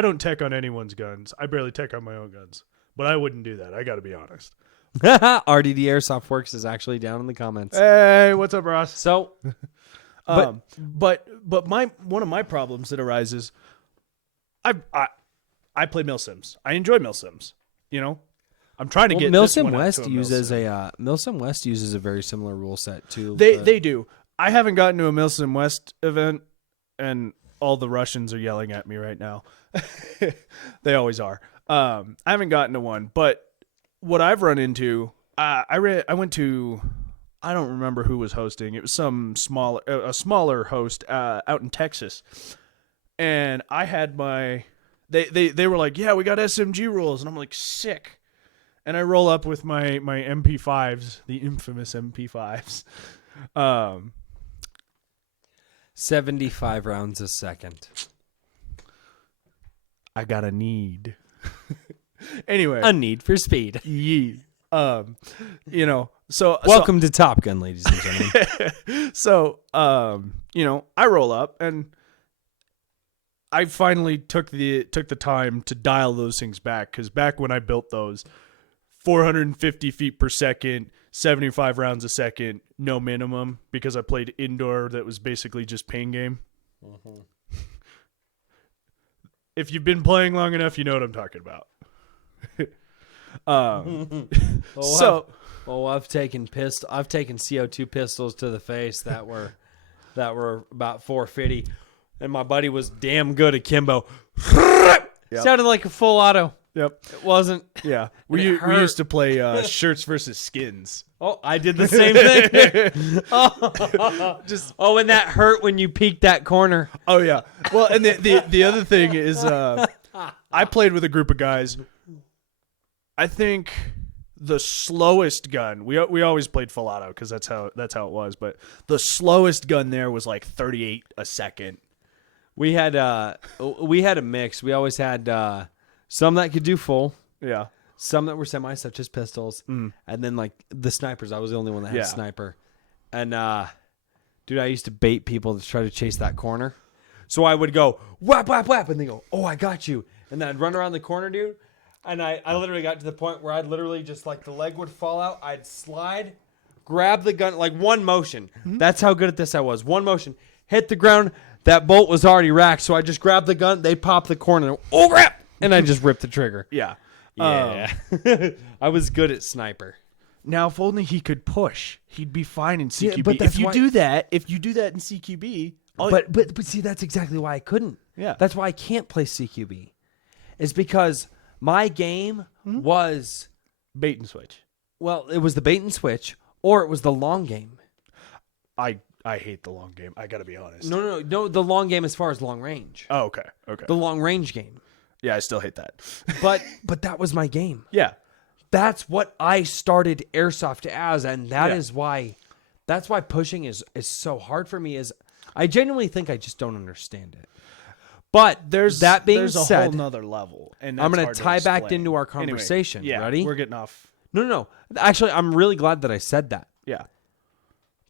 don't tech on anyone's guns. I barely tech on my own guns. But I wouldn't do that. I got to be honest. RDD Airsoft Works is actually down in the comments. Hey, what's up, Ross? So, but one of my problems that arises, I play milsims. I enjoy milsims. I'm trying to get Milsim West uses Milsim West uses a very similar rule set too. They do. I haven't gotten to a Milsim West event, and all the Russians are yelling at me right now. They always are. I haven't gotten to one, but what I've run into, I went to, I don't remember who was hosting. It was a smaller host out in Texas, and I had they were like, yeah, we got SMG rules, and I'm like, sick. and I roll up with my MP5s, the infamous MP5s. 75 rounds a second. I got a need. Anyway, A need for speed. So Welcome to Top Gun, ladies and gentlemen. So, I roll up and I finally took the time to dial those things back, because back when I built those, 450 feet per second, 75 rounds a second, no minimum, because I played indoor. That was basically just pain game. Mm-hmm. If you've been playing long enough, you know what I'm talking about. I've taken CO2 pistols to the face that were about 450, and my buddy was damn good akimbo. Sounded like a full auto. Yep. It wasn't. Yeah. We used to play shirts versus skins. Oh, I did the same thing. And that hurt when you peeked that corner. Oh yeah. Well, and the other thing is, I played with a group of guys. I think the slowest gun, we always played full auto because that's how it was. But the slowest gun there was like 38 a second. We had a mix. We always had some that could do full. Yeah. Some that were semi, such as pistols. And then like the snipers. I was the only one that had a sniper. And dude, I used to bait people to try to chase that corner. So I would go whap whap whap, and they go, "Oh, I got you!" And then I'd run around the corner, dude. And I literally got to the point where I'd literally just like the leg would fall out. I'd slide, grab the gun, like one motion. That's how good at this I was. One motion, hit the ground. That bolt was already racked, so I just grabbed the gun. They popped the corner. Oh, crap! And I just ripped the trigger. Yeah. Yeah. I was good at sniper. Now, if only he could push, he'd be fine in CQB. Yeah, but if you do that in CQB, but see, that's exactly why I couldn't. Yeah. That's why I can't play CQB. Is because my game was bait and switch. Well, it was the bait and switch, or it was the long game. I hate the long game. I got to be honest. No. The long game as far as long range. Oh, okay. The long range game. Yeah, I still hate that. but that was my game. Yeah. That's what I started Airsoft as, and that's why pushing is so hard for me. Is I genuinely think I just don't understand it. But there's a whole nother level, and I'm going to tie back into our conversation. Anyway, Ready? We're getting off. No. Actually, I'm really glad that I said that. Yeah.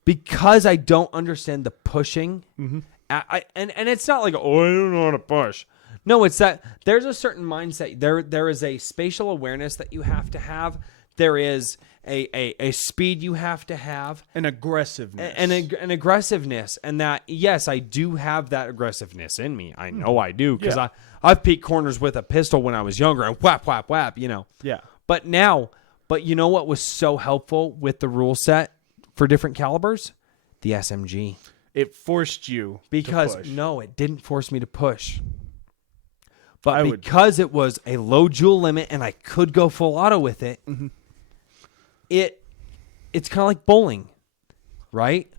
Because I don't understand the pushing. And it's not like, oh, I don't know how to push. No, it's that there's a certain mindset. There is a spatial awareness that you have to have. There is a speed you have to have. An aggressiveness. An aggressiveness. And that, yes, I do have that aggressiveness in me. I know I do. Because I've peeked corners with a pistol when I was younger. And whap, whap, whap, Yeah. But you know what was so helpful with the rule set for different calibers? The SMG. It forced you because to push. No, it didn't force me to push. But because it was a low joule limit and I could go full auto with it, it's kind of like bowling, right?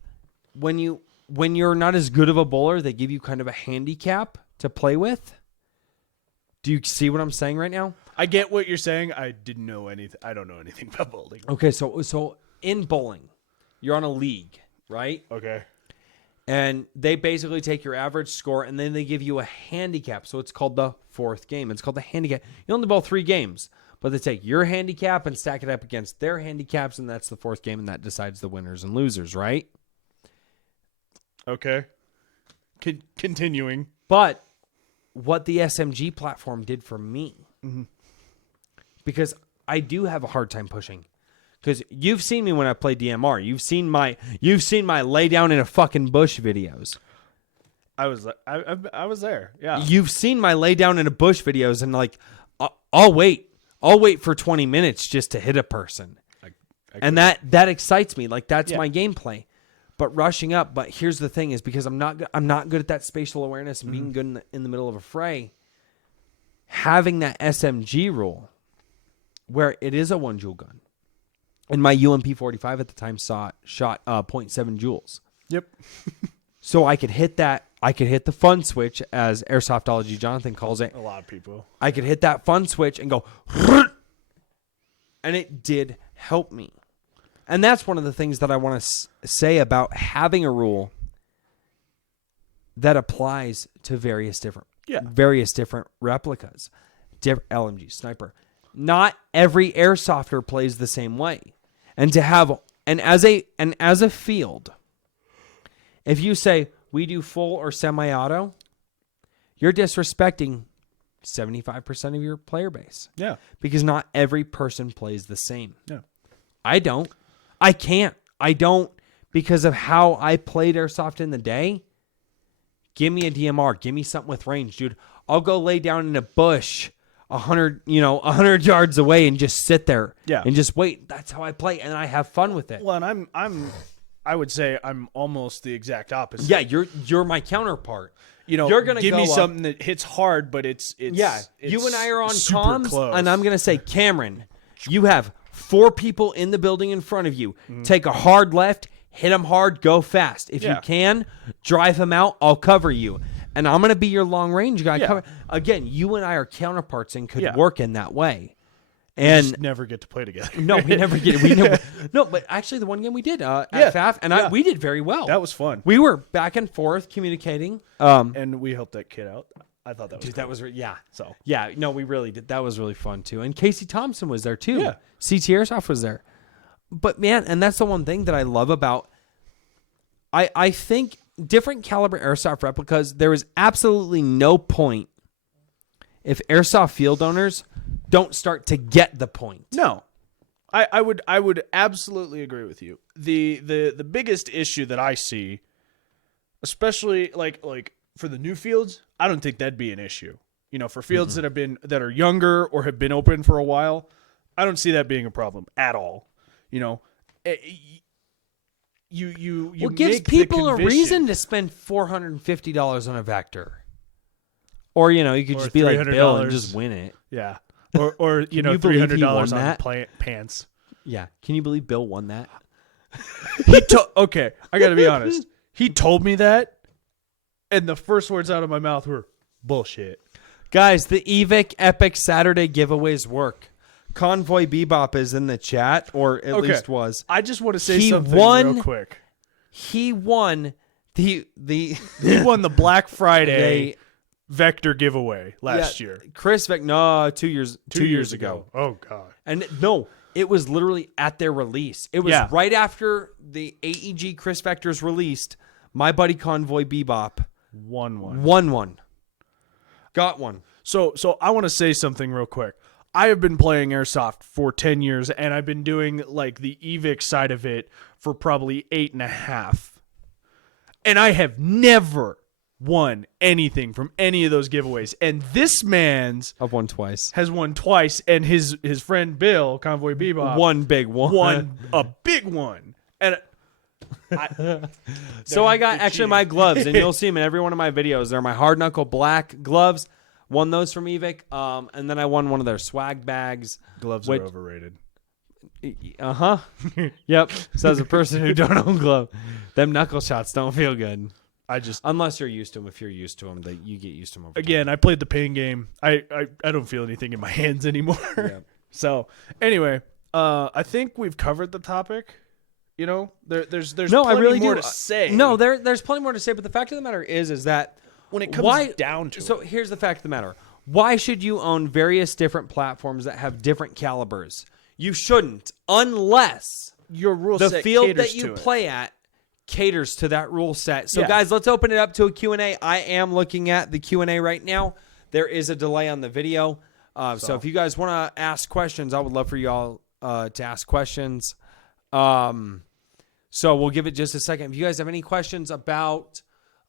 When you're not as good of a bowler, they give you kind of a handicap to play with. Do you see what I'm saying right now? I get what you're saying. I didn't know anything. I don't know anything about bowling. Okay, so in bowling, you're on a league, right? Okay. And they basically take your average score and then they give you a handicap. So it's called the fourth game. It's called the handicap. You only bowl 3 games, but they take your handicap and stack it up against their handicaps, and that's the fourth game, and that decides the winners and losers, right? Okay. Continuing. But what the SMG platform did for me, because I do have a hard time pushing. Because you've seen me when I play DMR. You've seen my lay down in a fucking bush videos. I was there. Yeah. You've seen my lay down in a bush videos, and like, I'll wait for 20 minutes just to hit a person, and that excites me. Like that's my gameplay. But rushing up. But here's the thing: is because I'm not good at that spatial awareness and being good in the middle of a fray. Having that SMG rule, where it is a 1 joule gun. And my UMP-45 at the time shot 0.7 joules. Yep. So I could hit that. I could hit the fun switch, as Airsoftology Jonathan calls it. A lot of people. I could hit that fun switch and go, And it did help me. And that's one of the things that I want to say about having a rule that applies to various different replicas, LMG, sniper. Not every airsofter plays the same way. And as a field, if you say we do full or semi-auto, you're disrespecting 75% of your player base. Yeah. Because not every person plays the same. Yeah. I don't. I can't. I don't because of how I played airsoft in the day. Give me a DMR. Give me something with range, dude. I'll go lay down in a bush 100 yards away and just sit there and just wait. That's how I play, and I have fun with it. Well, and I would say I'm almost the exact opposite. Yeah, you're my counterpart. You're gonna give me something that hits hard, but it's you and I are on super comms, close. and I'm gonna say, Cameron, you have 4 people in the building in front of you. Take a hard left, hit them hard, go fast. If you can, drive them out. I'll cover you. And I'm going to be your long range guy. Yeah. Again, you and I are counterparts and could work in that way. And we just never get to play together. No, we never get. No, but actually, the one game we did at FAF, and we did very well. That was fun. We were back and forth communicating, and we helped that kid out. I thought that was dude. cool. That was So no, we really did. That was really fun too. And Casey Thompson was there too. Yeah. CT Airsoft was there. But man, and that's the one thing that I love about. I think different caliber airsoft replicas. There is absolutely no point if airsoft field owners don't start to get the point. No, I would absolutely agree with you. The biggest issue that I see, especially like for the new fields, I don't think that'd be an issue. For fields that are younger or have been open for a while, I don't see that being a problem at all. You gives make people a reason to spend $450 on a vector, or you could just be like Bill and just win it. Yeah, or $300 on pants. Yeah, can you believe Bill won that? Okay, I got to be honest. He told me that, and the first words out of my mouth were bullshit. Guys, the EVIC Epic Saturday giveaways work. Convoy Bebop is in the chat, or at least was. I just want to say something real quick. He won he won the Black Friday Vector giveaway last year. Chris Vector, 2 years ago. Oh god. And no, it was literally at their release. It was right after the AEG Chris Vector's released. My buddy Convoy Bebop won one. Got one. So I want to say something real quick. I have been playing Airsoft for 10 years, and I've been doing like the EVIC side of it for probably 8.5. And I have never won anything from any of those giveaways. And this man's I've won twice. Has won twice, and his friend Bill, Convoy Bebop, one big one. Won a big one. And so I got actually my gloves, and you'll see them in every one of my videos. They're my hard knuckle black gloves. Won those from EVIC, and then I won one of their swag bags. Gloves are overrated. Yep. Says a person who don't own gloves. Them knuckle shots don't feel good. Unless you're used to them. If you're used to them, you get used to them. Again, I played the pain game. I don't feel anything in my hands anymore. Yep. So anyway, I think we've covered the topic. There's plenty more to say. No, there's plenty more to say. But the fact of the matter is that. When it comes down to it. So here's the fact of the matter. Why should you own various different platforms that have different calibers? You shouldn't, unless your rule set the field that you play at caters to that rule set. So guys, let's open it up to a Q&A. I am looking at the Q&A right now. There is a delay on the video. So if you guys want to ask questions, I would love for you all to ask questions. So we'll give it just a second. If you guys have any questions about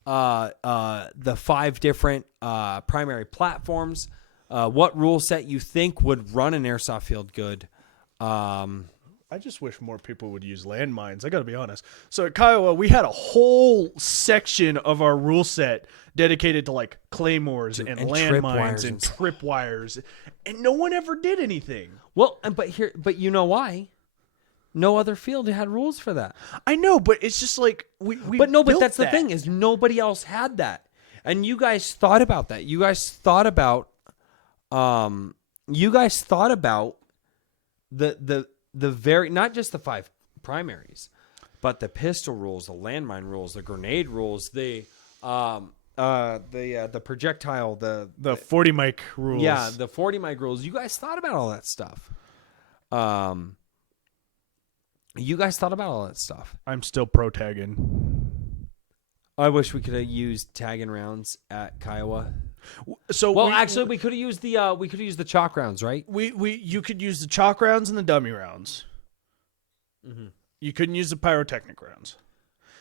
the 5 different primary platforms, what rule set you think would run an airsoft field good. I just wish more people would use landmines. I got to be honest. So at Kiowa, we had a whole section of our rule set dedicated to like claymores and landmines and tripwires, and no one ever did anything. Well, but you know why? No other field had rules for that. I know, but it's just like we But that's the thing is nobody else had that. And you guys thought about that. You guys thought about the very, not just the 5 primaries, but the pistol rules, the landmine rules, the grenade rules, the projectile, the 40 mic rules. Yeah, the 40 mic rules. You guys thought about all that stuff. I'm still pro tagging. I wish we could have used tagging rounds at Kiowa. So we could have used the chalk rounds, right? You could use the chalk rounds and the dummy rounds. Mm-hmm. You couldn't use the pyrotechnic rounds.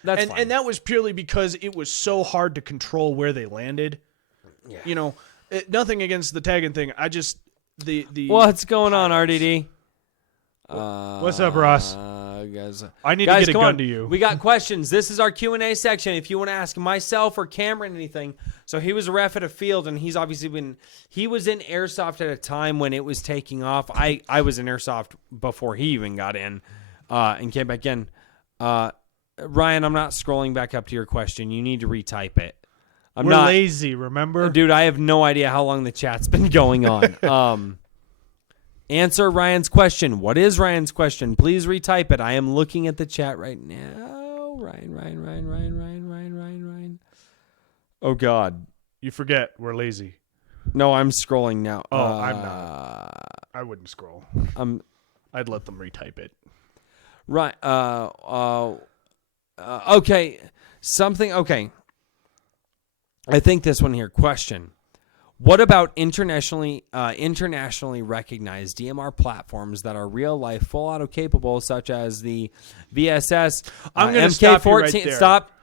That's fine. And that was purely because it was so hard to control where they landed. Yeah. You know, nothing against the tagging thing. I just the What's going on, RDD? What's up, Ross? Guys, I need to get a gun to you. We got questions. This is our Q&A section. If you want to ask myself or Cameron anything. So he was a ref at a field, and he's obviously he was in Airsoft at a time when it was taking off. I was in Airsoft before he even got in and came back in. Ryan, I'm not scrolling back up to your question. You need to retype it. We're lazy, remember? Dude, I have no idea how long the chat's been going on. Answer Ryan's question. What is Ryan's question? Please retype it. I am looking at the chat right now. Ryan. Oh, God. You forget we're lazy. No, I'm scrolling now. Oh, I'm not. I wouldn't scroll. I'd let them retype it. Right. Okay. Okay. I think this one here. Question. What about internationally recognized DMR platforms that are real life full auto capable, such as the VSS, I'm going to stop you right there.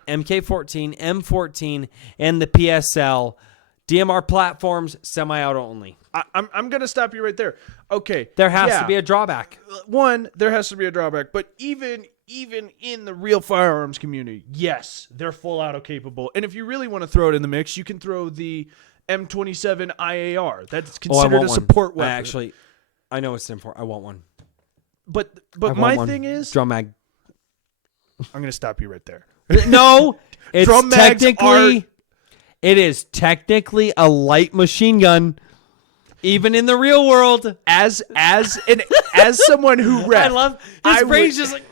MK14, M14, and the PSL DMR platforms, semi-auto only? I'm going to stop you right there. Okay, there has to be a drawback. One, there has to be a drawback, but even in the real firearms community, yes, they're full auto capable. And if you really want to throw it in the mix, you can throw the M27 IAR. That's considered a support weapon. I know it's important. I want one. But my thing is drum mag. I'm going to stop you right there. No, it's drum technically it is technically a light machine gun, even in the real world. As someone who ref, I love his brain's just like.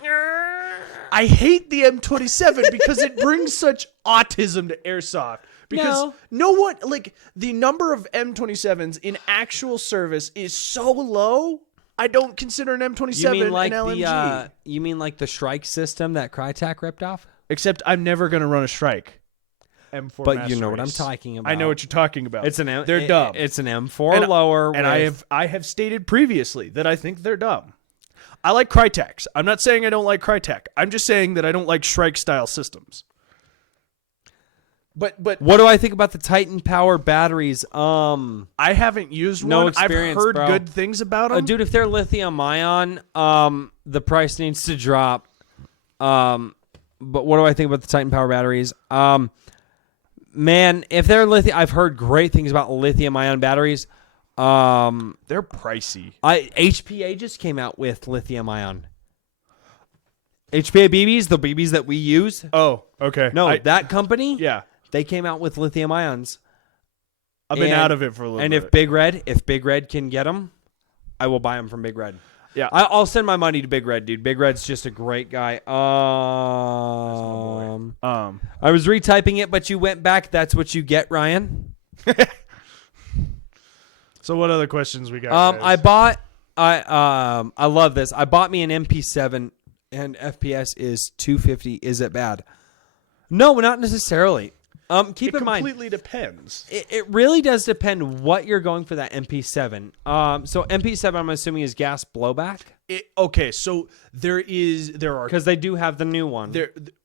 I hate the M27 because it brings such autism to Airsoft. Because no one, like, the number of M27s in actual service is so low, I don't consider an M27 an LMG. You mean like the Shrike system that Crytek ripped off? Except I'm never going to run a Shrike. M4 but Master you know Race. what I'm talking about. I know what you're talking about. They're dumb. It's an M4 lower. And I have stated previously that I think they're dumb. I like Crytek's. I'm not saying I don't like Crytek. I'm just saying that I don't like Shrike-style systems. But what do I think about the Titan Power batteries? I haven't used no one. Experience, I've heard bro. good things about them. Dude, if they're lithium ion, the price needs to drop. But what do I think about the Titan Power batteries? Man, if they're lithium, I've heard great things about lithium ion batteries. They're pricey. HPA just came out with lithium ion. HPA BBs, the BBs that we use. Oh, okay. No, that company. Yeah. They came out with lithium ions. I've been out of it for a little bit. And if Big Red can get them, I will buy them from Big Red. Yeah. I'll send my money to Big Red, dude. Big Red's just a great guy. I was retyping it, but you went back. That's what you get, Ryan. So what other questions we got? I love this. I bought me an MP7 and FPS is 250. Is it bad? No, not necessarily. Keep in mind, it completely depends. It really does depend what you're going for that MP7. So MP7, I'm assuming, is gas blowback. Okay, so there are because they do have the new one.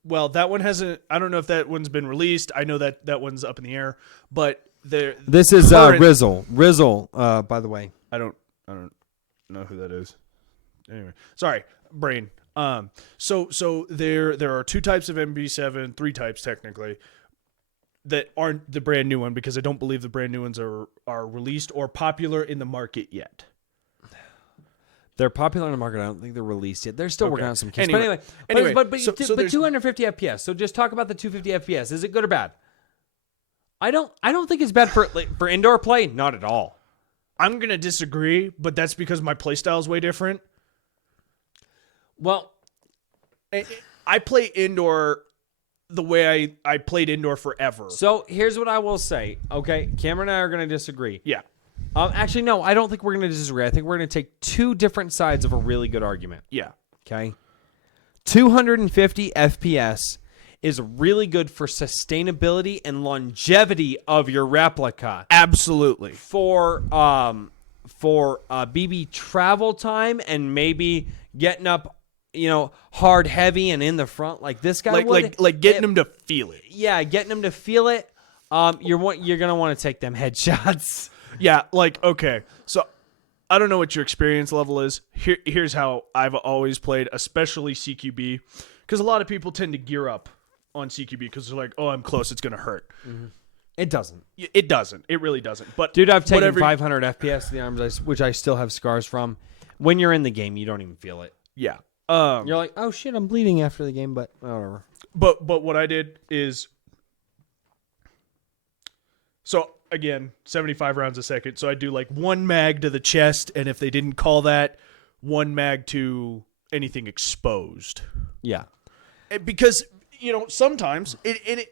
Well, that one hasn't. I don't know if that one's been released. I know that one's up in the air, but this is Rizzle. Rizzle, by the way. I don't know who that is. Anyway, sorry, brain. So there are 2 types of MP7, 3 types technically, that aren't the brand new one because I don't believe the brand new ones are released or popular in the market yet. They're popular in the market. I don't think they're released yet. They're still working on some kits. Anyway, but 250 FPS. So just talk about the 250 FPS. Is it good or bad? I don't think it's bad for indoor play. Not at all. I'm gonna disagree, but that's because my playstyle is way different. Well, I play indoor the way I played indoor forever. so here's what I will say. Okay, Cameron and I are going to disagree. Yeah. Actually, no, I don't think we're going to disagree. I think we're going to take two different sides of a really good argument. Yeah. Okay. 250 FPS is really good for sustainability and longevity of your replica. Absolutely. For BB travel time and maybe getting up, hard, heavy, and in the front like this guy would. Like getting him to feel it. Yeah, getting him to feel it. You're gonna want to take them headshots. Yeah, okay. So I don't know what your experience level is. Here's how I've always played, especially CQB, because a lot of people tend to gear up on CQB because they're like, "Oh, I'm close. It's gonna hurt." Mm-hmm. It doesn't. It doesn't. It really doesn't. But dude, I've taken 500 FPS to the arms, which I still have scars from. When you're in the game, you don't even feel it. Yeah. You're like, oh shit, I'm bleeding after the game, but whatever. But what I did is, so again, 75 rounds a second. So I do like one mag to the chest, and if they didn't call that, one mag to anything exposed. Yeah. Because sometimes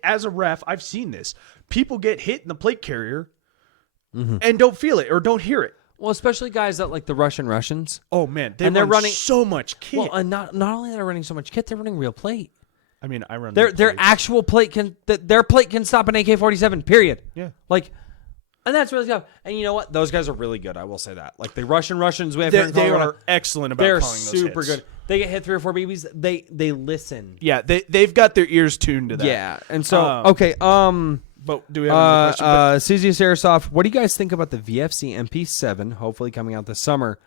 as a ref, I've seen this. People get hit in the plate carrier and don't feel it or don't hear it. Well, especially guys that like the Russians. Oh man, they're running so much kit. Well, and not only are they running so much kit, they're running real plate. I mean, I run their actual plate their plate can stop an AK-47. Period. Yeah. And that's really tough. And you know what? Those guys are really good. I will say that. Like the Russians, we have they are excellent about they're calling those super hits. good. They get hit 3 or 4 BBs. They listen. Yeah, they've got their ears tuned to that. Yeah. And so okay. But do we have another question? CZS Airsoft, what do you guys think about the VFC MP7, hopefully coming out this summer?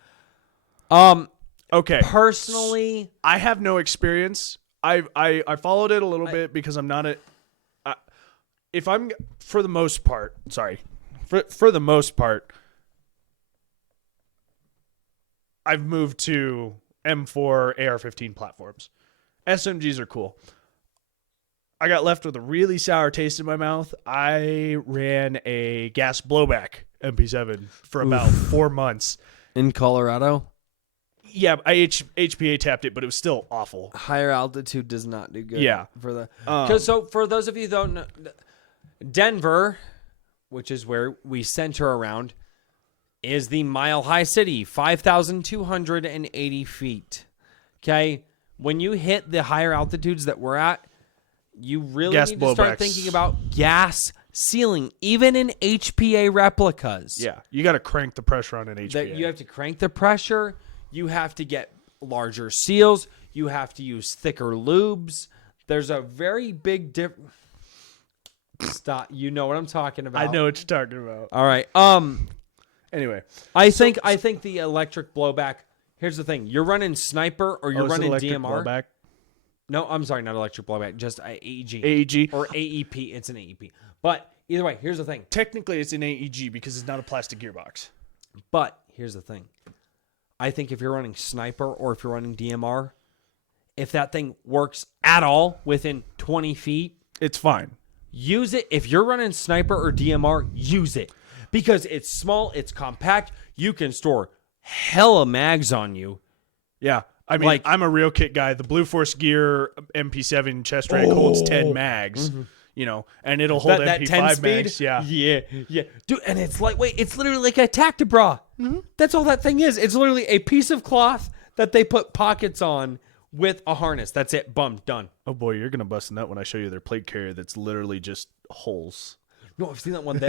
Okay. Personally, I have no experience. I followed it a little bit because I'm not if I'm for the most part, I've moved to M4 AR-15 platforms. SMGs are cool. I got left with a really sour taste in my mouth. I ran a gas blowback MP7 for about 4 months. in Colorado, Yeah, I HPA tapped it, but it was still awful. higher altitude does not do good. Yeah. For the so for those of you who don't know, Denver, which is where we center around, is the Mile High City, 5,280 feet. Okay, when you hit the higher altitudes that we're at, you really Gas need to start blowbacks. thinking about gas sealing, even in HPA replicas. Yeah, you got to crank the pressure on an HPA. That you have to crank the pressure. You have to get larger seals. You have to use thicker lubes. There's a very big difference. Stop. You know what I'm talking about. I know what you're talking about. All right. Anyway, I think the electric blowback. Here's the thing: you're running sniper or you're it's an running electric DMR. blowback? No, I'm sorry, not electric blowback. Just AEG. AEG. Or AEP. It's an AEP. But either way, here's the thing. Technically, it's an AEG because it's not a plastic gearbox. But here's the thing. I think if you're running sniper or if you're running DMR, if that thing works at all within 20 feet, It's fine. use it. If you're running sniper or DMR, use it. Because it's small, it's compact. You can store hella mags on you. Yeah. I mean, I'm a real kit guy. The Blue Force Gear MP7 chest rag holds 10 mags, and it'll hold That MP5 10 speed? mags. Yeah. Yeah. Dude, and it's lightweight. It's literally like a Tactibra. That's all that thing is. It's literally a piece of cloth that they put pockets on with a harness. That's it. Bum. Done. Oh, boy, you're going to bust in that when I show you their plate carrier that's literally just holes. No, I've seen that one.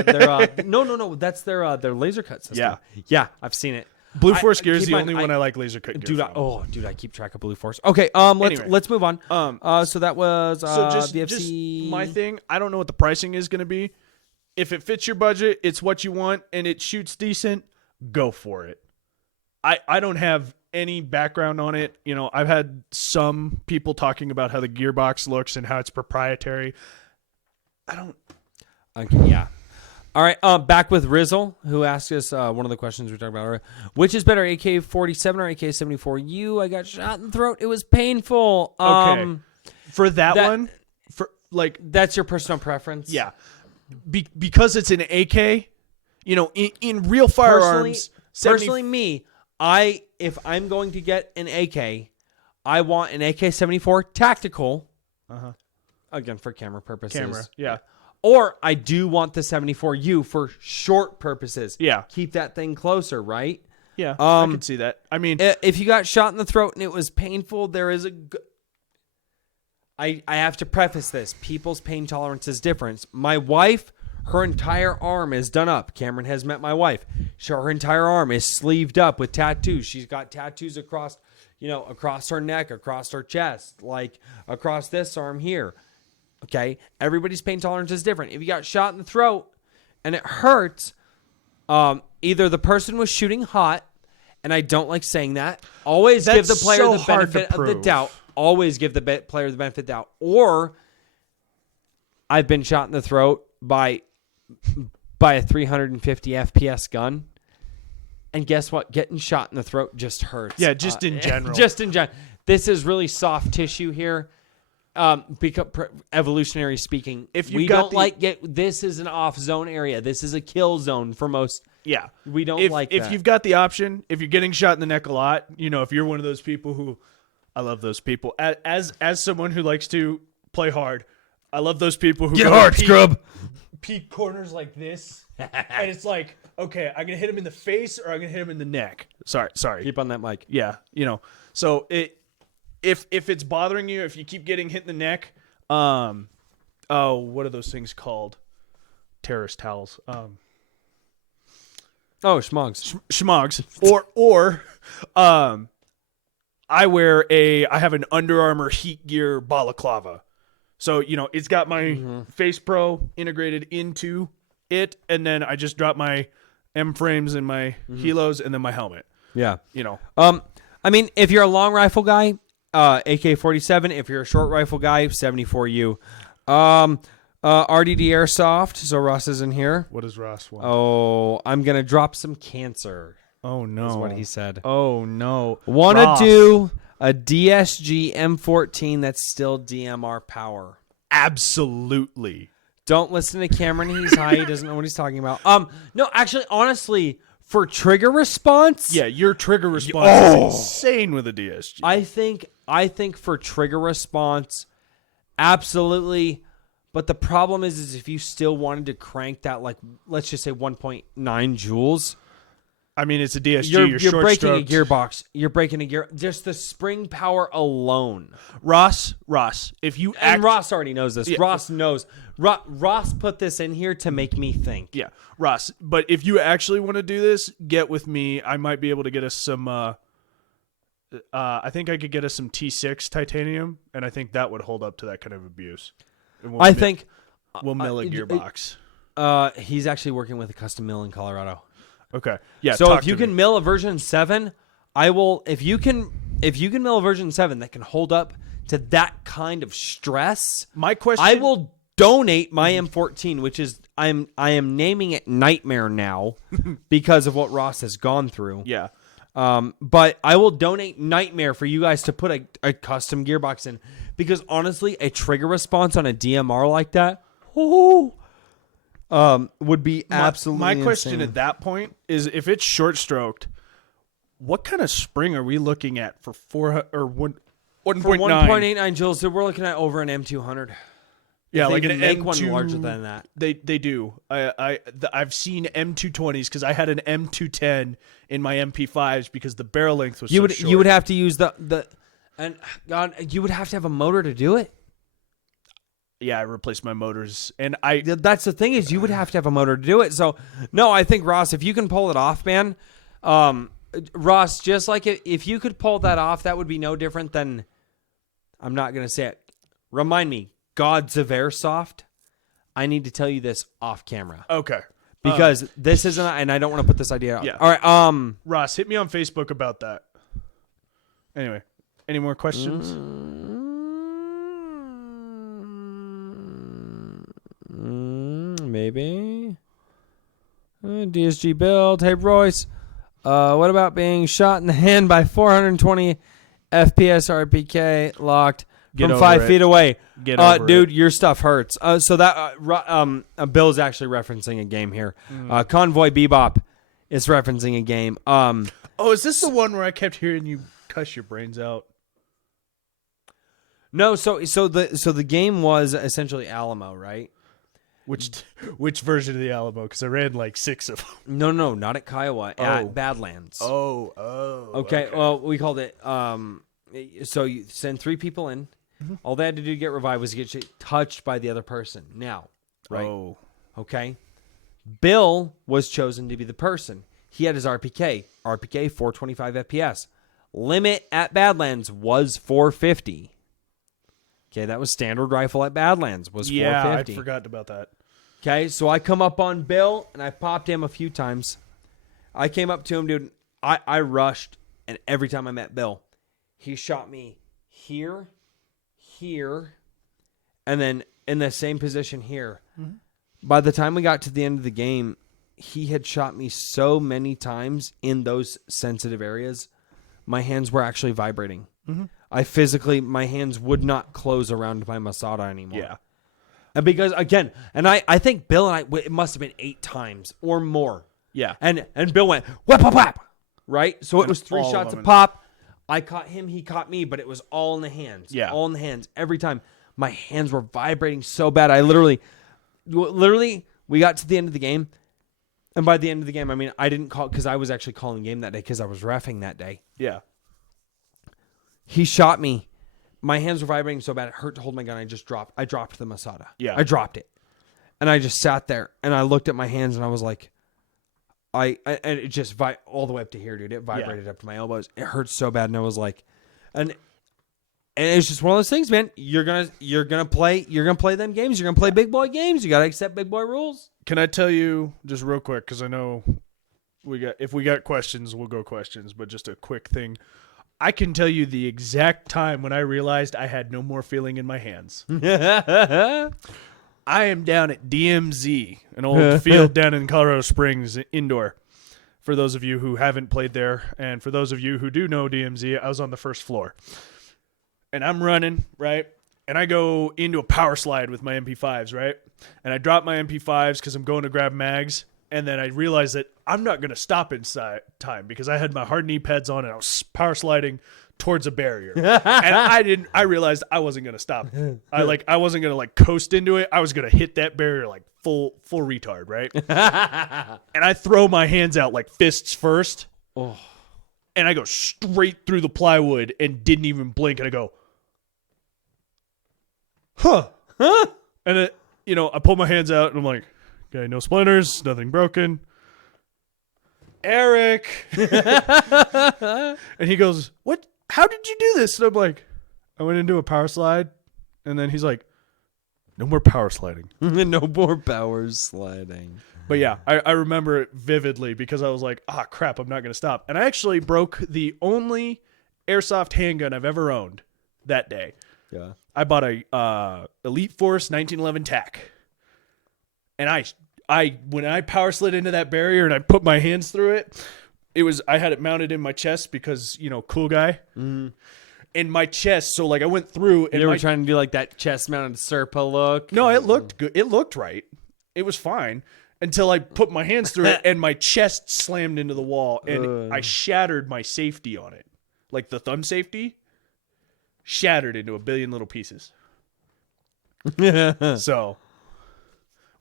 No. That's their laser cut system. Yeah, I've seen it. Blue Force Gear is keep the in only mind, one I like laser cut gear from. Dude, I keep track of Blue Force. Okay, Anyway. let's move on. So that was So just VFC. my thing, I don't know what the pricing is going to be. If it fits your budget, it's what you want, and it shoots decent, go for it. I don't have any background on it. I've had some people talking about how the gearbox looks and how it's proprietary. I don't. Okay, yeah. All right, back with Rizzle, who asked us one of the questions we talked about earlier. Which is better, AK-47 or AK-74U? I got shot in the throat. It was painful. Okay. For that one, that's your personal preference? yeah. Because it's an AK, in real firearms, Personally, me, if I'm going to get an AK, I want an AK-74 tactical. Uh-huh. Again, for camera purposes. Camera, yeah. Or I do want the 74U for short purposes. Yeah. Keep that thing closer, right? Yeah, I can see that. I mean, if you got shot in the throat and it was painful, there is I have to preface this. People's pain tolerance is different. My wife, her entire arm is done up. Cameron has met my wife. Her entire arm is sleeved up with tattoos. She's got tattoos across, across her neck, across her chest, like across this arm here. Okay? Everybody's pain tolerance is different. If you got shot in the throat and it hurts, either the person was shooting hot, and I don't like saying that. Always give the player the benefit of the doubt. Always give the player the benefit of the doubt. Or I've been shot in the throat by a 350 FPS gun. And guess what? Getting shot in the throat just hurts. Yeah, just in general. Just in general. This is really soft tissue here. Because evolutionary speaking, if we don't this is an off zone area. This is a kill zone for most. Yeah, we don't like that. If you've got the option, if you're getting shot in the neck a lot, if you're one of those people who, I love those people. As someone who likes to play hard, I love those people who get hard, scrub. Peek corners like this, and it's like, okay, I'm gonna hit him in the face or I'm gonna hit him in the neck. Sorry. Keep on that mic. Yeah, So if it's bothering you, if you keep getting hit in the neck, what are those things called? Terrorist towels. Schmogs. Schmogs. Or I have an Under Armour Heat Gear balaclava. So, it's got my Face Pro integrated into it, and then I just drop my M frames and my helos and then my helmet. Yeah. I mean, if you're a long rifle guy, AK-47. If you're a short rifle guy, 74U. RDD Airsoft. So Ross is in here. What does Ross want? Oh, I'm going to drop some cancer. Oh, no. Is what he said. Oh, no. Want to do a DSG M14 that's still DMR power. Absolutely. Don't listen to Cameron. He's high. He doesn't know what he's talking about. No, actually, honestly, for trigger response. Yeah, your trigger response is insane with a DSG. I think for trigger response, absolutely. But the problem is if you still wanted to crank that, like, let's just say 1.9 joules. I mean, it's a DSG. You're breaking a gearbox. You're breaking a gear. Just the spring power alone. Ross, if you and Ross already knows this. Yeah. Ross knows. Ross put this in here to make me think. Yeah, Ross. But if you actually want to do this, get with me. I might be able to get us some. I think I could get us some T6 titanium, and I think that would hold up to that kind of abuse. I think we'll mill a gearbox. He's actually working with a custom mill in Colorado. Okay. Yeah. So if you can mill a version 7, I will. If you can mill a version 7 that can hold up to that kind of stress, my question, I will donate my M14, which is I am naming it Nightmare now because of what Ross has gone through. Yeah. But I will donate Nightmare for you guys to put a custom gearbox in because honestly, a trigger response on a DMR like that, would be absolutely my question insane. At that point is if it's short stroked, what kind of spring are we looking at for 1.9 joules? So we're looking at over an M200. Yeah, like an make one larger than that. They do. I've seen M220s because I had an M210 in my MP5s because the barrel length was so short. You would have to use you would have to have a motor to do it. Yeah, I replaced my motors, and that's the thing is you would have to have a motor to do it. So no, I think Ross, if you can pull it off, man, Ross, just like if you could pull that off, that would be no different than. I'm not gonna say it. Remind me, Gods of Airsoft. I need to tell you this off camera. Okay. Because this isn't, and I don't want to put this idea out. Yeah. All right. Ross, hit me on Facebook about that. Anyway, any more questions? Maybe. DSG build. Hey, Royce. What about being shot in the hand by 420 FPS RPK locked from 5 feet away? Get over dude, your stuff hurts. So that Bill's actually referencing a game here. Convoy Bebop is referencing a game. Is this the one where I kept hearing you cuss your brains out? No, so the game was essentially Alamo, right? Which version of the Alamo? Because I ran like 6 of them. No, not at Kiowa. At Badlands. Oh. Okay. Well, we called it. So you send 3 people in. Mm-hmm. All they had to do to get revived was get touched by the other person. Now, right? Oh. Okay. Bill was chosen to be the person. He had his RPK. RPK 425 FPS. Limit at Badlands was 450. Okay, that was standard rifle at Badlands was 450. I forgot about that. Okay, so I come up on Bill and I popped him a few times. I came up to him, dude. I rushed, and every time I met Bill, he shot me here, and then in the same position here. Mm-hmm. By the time we got to the end of the game, he had shot me so many times in those sensitive areas, my hands were actually vibrating. Mm-hmm. My hands would not close around my Masada anymore. Yeah. And because, again, I think Bill and it must have been 8 times or more. Yeah. And Bill went, whap, whap, whap, right? So it was 3 shots a pop. I caught him, he caught me, but it was all in the hands. Yeah. All in the hands. Every time. My hands were vibrating so bad. I literally, we got to the end of the game. And by the end of the game, I mean, I didn't call, because I was actually calling game that day because I was reffing that day. Yeah. He shot me. My hands were vibrating so bad it hurt to hold my gun. I dropped the Masada. Yeah. I dropped it. And I just sat there and I looked at my hands and I was like, and it just all the way up to here, dude. It vibrated up to my elbows. It hurt so bad. And I was like, and it's just one of those things, man. You're gonna play them games. You're gonna play big boy games. You gotta accept big boy rules. Can I tell you just real quick, because I know if we got questions, we'll go questions, but just a quick thing. I can tell you the exact time when I realized I had no more feeling in my hands. I am down at DMZ, an old field down in Colorado Springs, indoor. For those of you who haven't played there, and for those of you who do know DMZ, I was on the first floor. And I'm running, right? And I go into a power slide with my MP5s, right? And I drop my MP5s because I'm going to grab mags. And then I realized that I'm not going to stop in time because I had my hard knee pads on and I was power sliding towards a barrier. And I realized I wasn't going to stop. I wasn't going to like coast into it. I was going to hit that barrier like full retard, right? And I throw my hands out like fists first. Oh. And I go straight through the plywood and didn't even blink. And I go, huh? And I pull my hands out and I'm like, okay, no splinters, nothing broken. Eric. And he goes, what? How did you do this? And I'm like, I went into a power slide. And then he's like, no more power sliding. No more power sliding. But yeah, I remember it vividly because I was like, crap, I'm not going to stop. And I actually broke the only airsoft handgun I've ever owned that day. Yeah. I bought a Elite Force 1911 TAC. And when I power slid into that barrier and I put my hands through it, I had it mounted in my chest because, cool guy. Mm. In my chest, so like I went through and you were trying to do like that chest mounted Serpa look. No, it looked good. It looked right. It was fine until I put my hands through it and my chest slammed into the wall and I shattered my safety on it. Like the thumb safety shattered into a billion little pieces. So,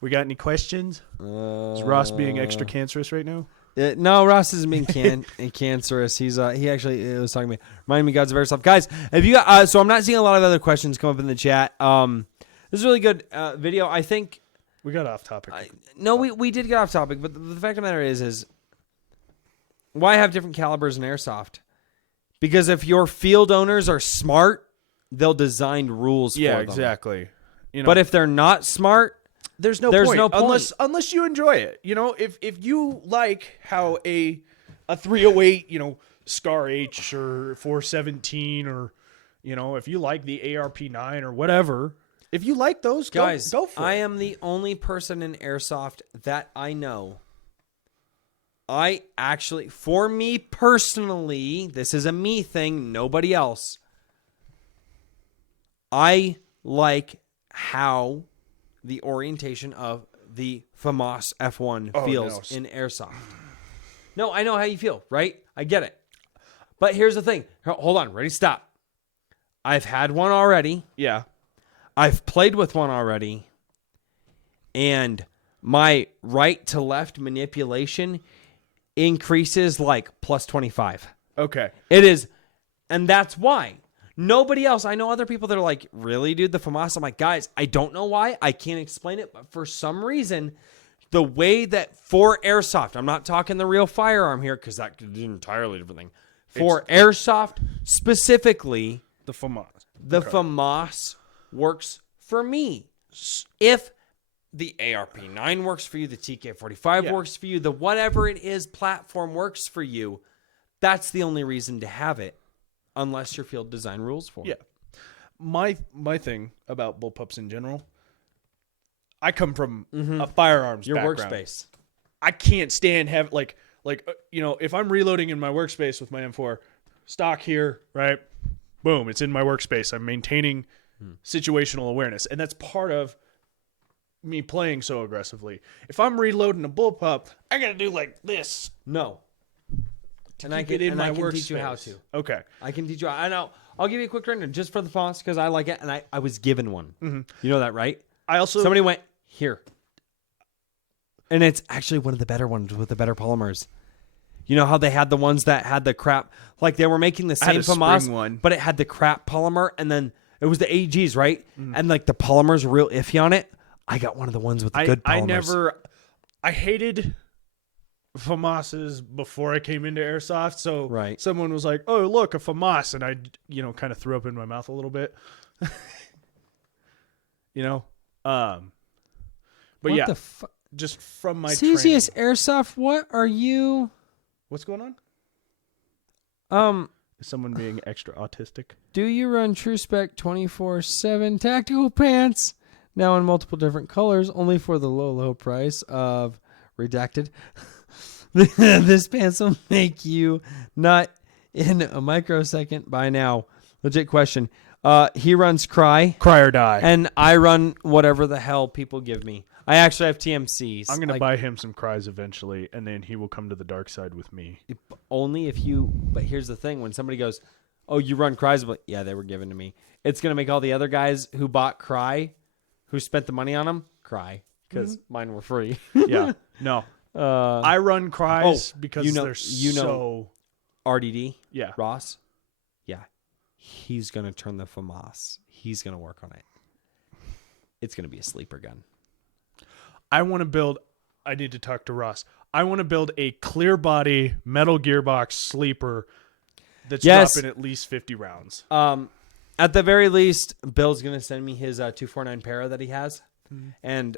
we got any questions? Is Ross being extra cancerous right now? No, Ross isn't being cancerous. He actually was talking to me. Remind me, Gods of Airsoft. Guys, if you got, so I'm not seeing a lot of other questions come up in the chat. This is a really good video. I think we got off topic. We did get off topic, but the fact of the matter is why have different calibers in Airsoft? Because if your field owners are smart, they'll design rules for them. Yeah, exactly. But if they're not smart, there's no point. Unless you enjoy it. If you like how a 308, Scar H or 417 or if you like the ARP9 or whatever, if you like those, guys, go for it. I am the only person in Airsoft that I know. I actually, for me personally, this is a me thing, nobody else. I like how the orientation of the FAMAS F1 feels in Airsoft. No, I know how you feel, right? I get it. But here's the thing. Hold on. Ready? Stop. I've had one already. Yeah. I've played with one already. And my right to left manipulation increases like plus 25. Okay. It is. And that's why. Nobody else. I know other people that are like, really, dude, the FAMAS? I'm like, guys, I don't know why. I can't explain it. But for some reason, the way that for Airsoft, I'm not talking the real firearm here because that is an entirely different thing. For Airsoft specifically, The FAMAS. the FAMAS works for me. If the ARP9 works for you, the TK45 works for you, the whatever it is platform works for you, that's the only reason to have it, unless your field design rules for it. My thing about bullpups in general, I come from a firearms Your background. workspace. I can't stand have if I'm reloading in my workspace with my M4 stock here, right? Boom, it's in my workspace. I'm maintaining situational awareness, and that's part of me playing so aggressively. If I'm reloading a bullpup, I got to do like this. No. And I keep can, it in and my I can workspace. teach you how to. Okay. I can teach you. I know. I'll give you a quick rundown just for the FAMAS because I like it, and I was given one. You know that, right? I also Somebody went here, and it's actually one of the better ones with the better polymers. You know how they had the ones that had the crap, like they were making the same had a FAMAS, spring one. but it had the crap polymer, and then it was the AGs, right? And like the polymers were real iffy on it. I got one of the ones with the good polymers. I hated FAMASs before I came into Airsoft. So someone was like, "Oh, look, a FAMAS," and I, kind of threw up in my mouth a little bit. But What yeah, the just from my Cesius training. Airsoft, what are you? What's going on? Is someone being extra autistic? Do you run True Spec 24/7 tactical pants? Now in multiple different colors, only for the low price of redacted. This pants will make you nut in a microsecond by now. Legit question. He runs Cry or Die. and I run whatever the hell people give me. I actually have TMCs. I'm going to buy him some Cries eventually, and then he will come to the dark side with me. Only if you. But here's the thing: when somebody goes, "Oh, you run Cries," I'm like, yeah, they were given to me. It's going to make all the other guys who bought Cry, who spent the money on them, cry because mine were free. Yeah. No. I run Cries because they're so... RDD? Yeah. Ross? Yeah. He's going to turn the FAMAS. He's going to work on it. It's going to be a sleeper gun. I need to talk to Ross. I want to build a clear body metal gearbox sleeper that's dropping at least 50 rounds. At the very least, Bill's going to send me his 249 Para that he has. And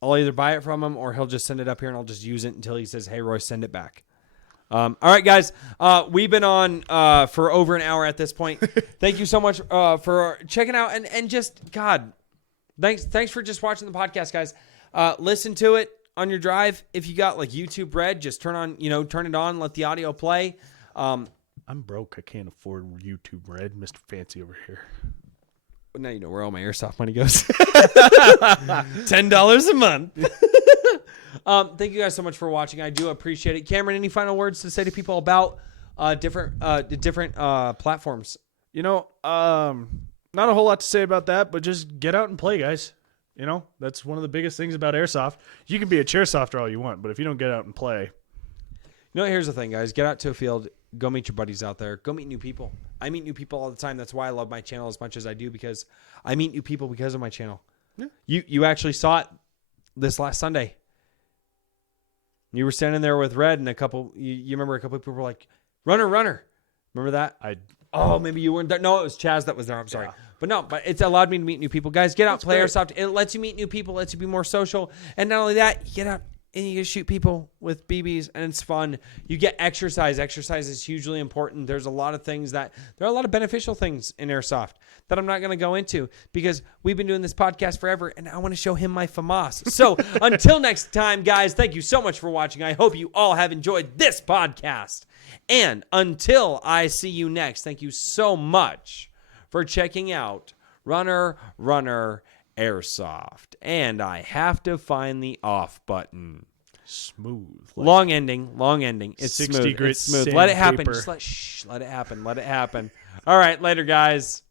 I'll either buy it from him or he'll just send it up here and I'll just use it until he says, "Hey, Roy, send it back." All right, guys. We've been on for over an hour at this point. Thank you so much for checking out and just, God, thanks for just watching the podcast, guys. Listen to it on your drive. If you got like YouTube Red, just turn it on, let the audio play. I'm broke. I can't afford YouTube Red. Mr. Fancy over here. Now you know where all my Airsoft money goes. $10 a month. Thank you guys so much for watching. I do appreciate it. Cameron, any final words to say to people about different platforms? Not a whole lot to say about that, but just get out and play, guys. That's one of the biggest things about Airsoft. You can be a chairsofter all you want, but if you don't get out and play. Here's the thing, guys. Get out to a field. Go meet your buddies out there. Go meet new people. I meet new people all the time. That's why I love my channel as much as I do, because I meet new people because of my channel. Yeah. You actually saw it this last Sunday. You were standing there with Red and you remember a couple of people were like, runner. Remember that? Maybe you weren't there. No, it was Chaz that was there. I'm sorry. Yeah. But it's allowed me to meet new people. Guys, get out, play Airsoft. It lets you meet new people, lets you be more social. And not only that, you get out and you get to shoot people with BBs, and it's fun. You get exercise. Exercise is hugely important. There are a lot of beneficial things in Airsoft that I'm not going to go into because we've been doing this podcast forever, and I want to show him my FAMAS. So until next time, guys, thank you so much for watching. I hope you all have enjoyed this podcast. And until I see you next, thank you so much for checking out Runner Airsoft. And I have to find the off button. Smooth. Long ending. It's 60 smooth. grit It's smooth. Let it happen. sandpaper. Just let it happen. All right, later, guys.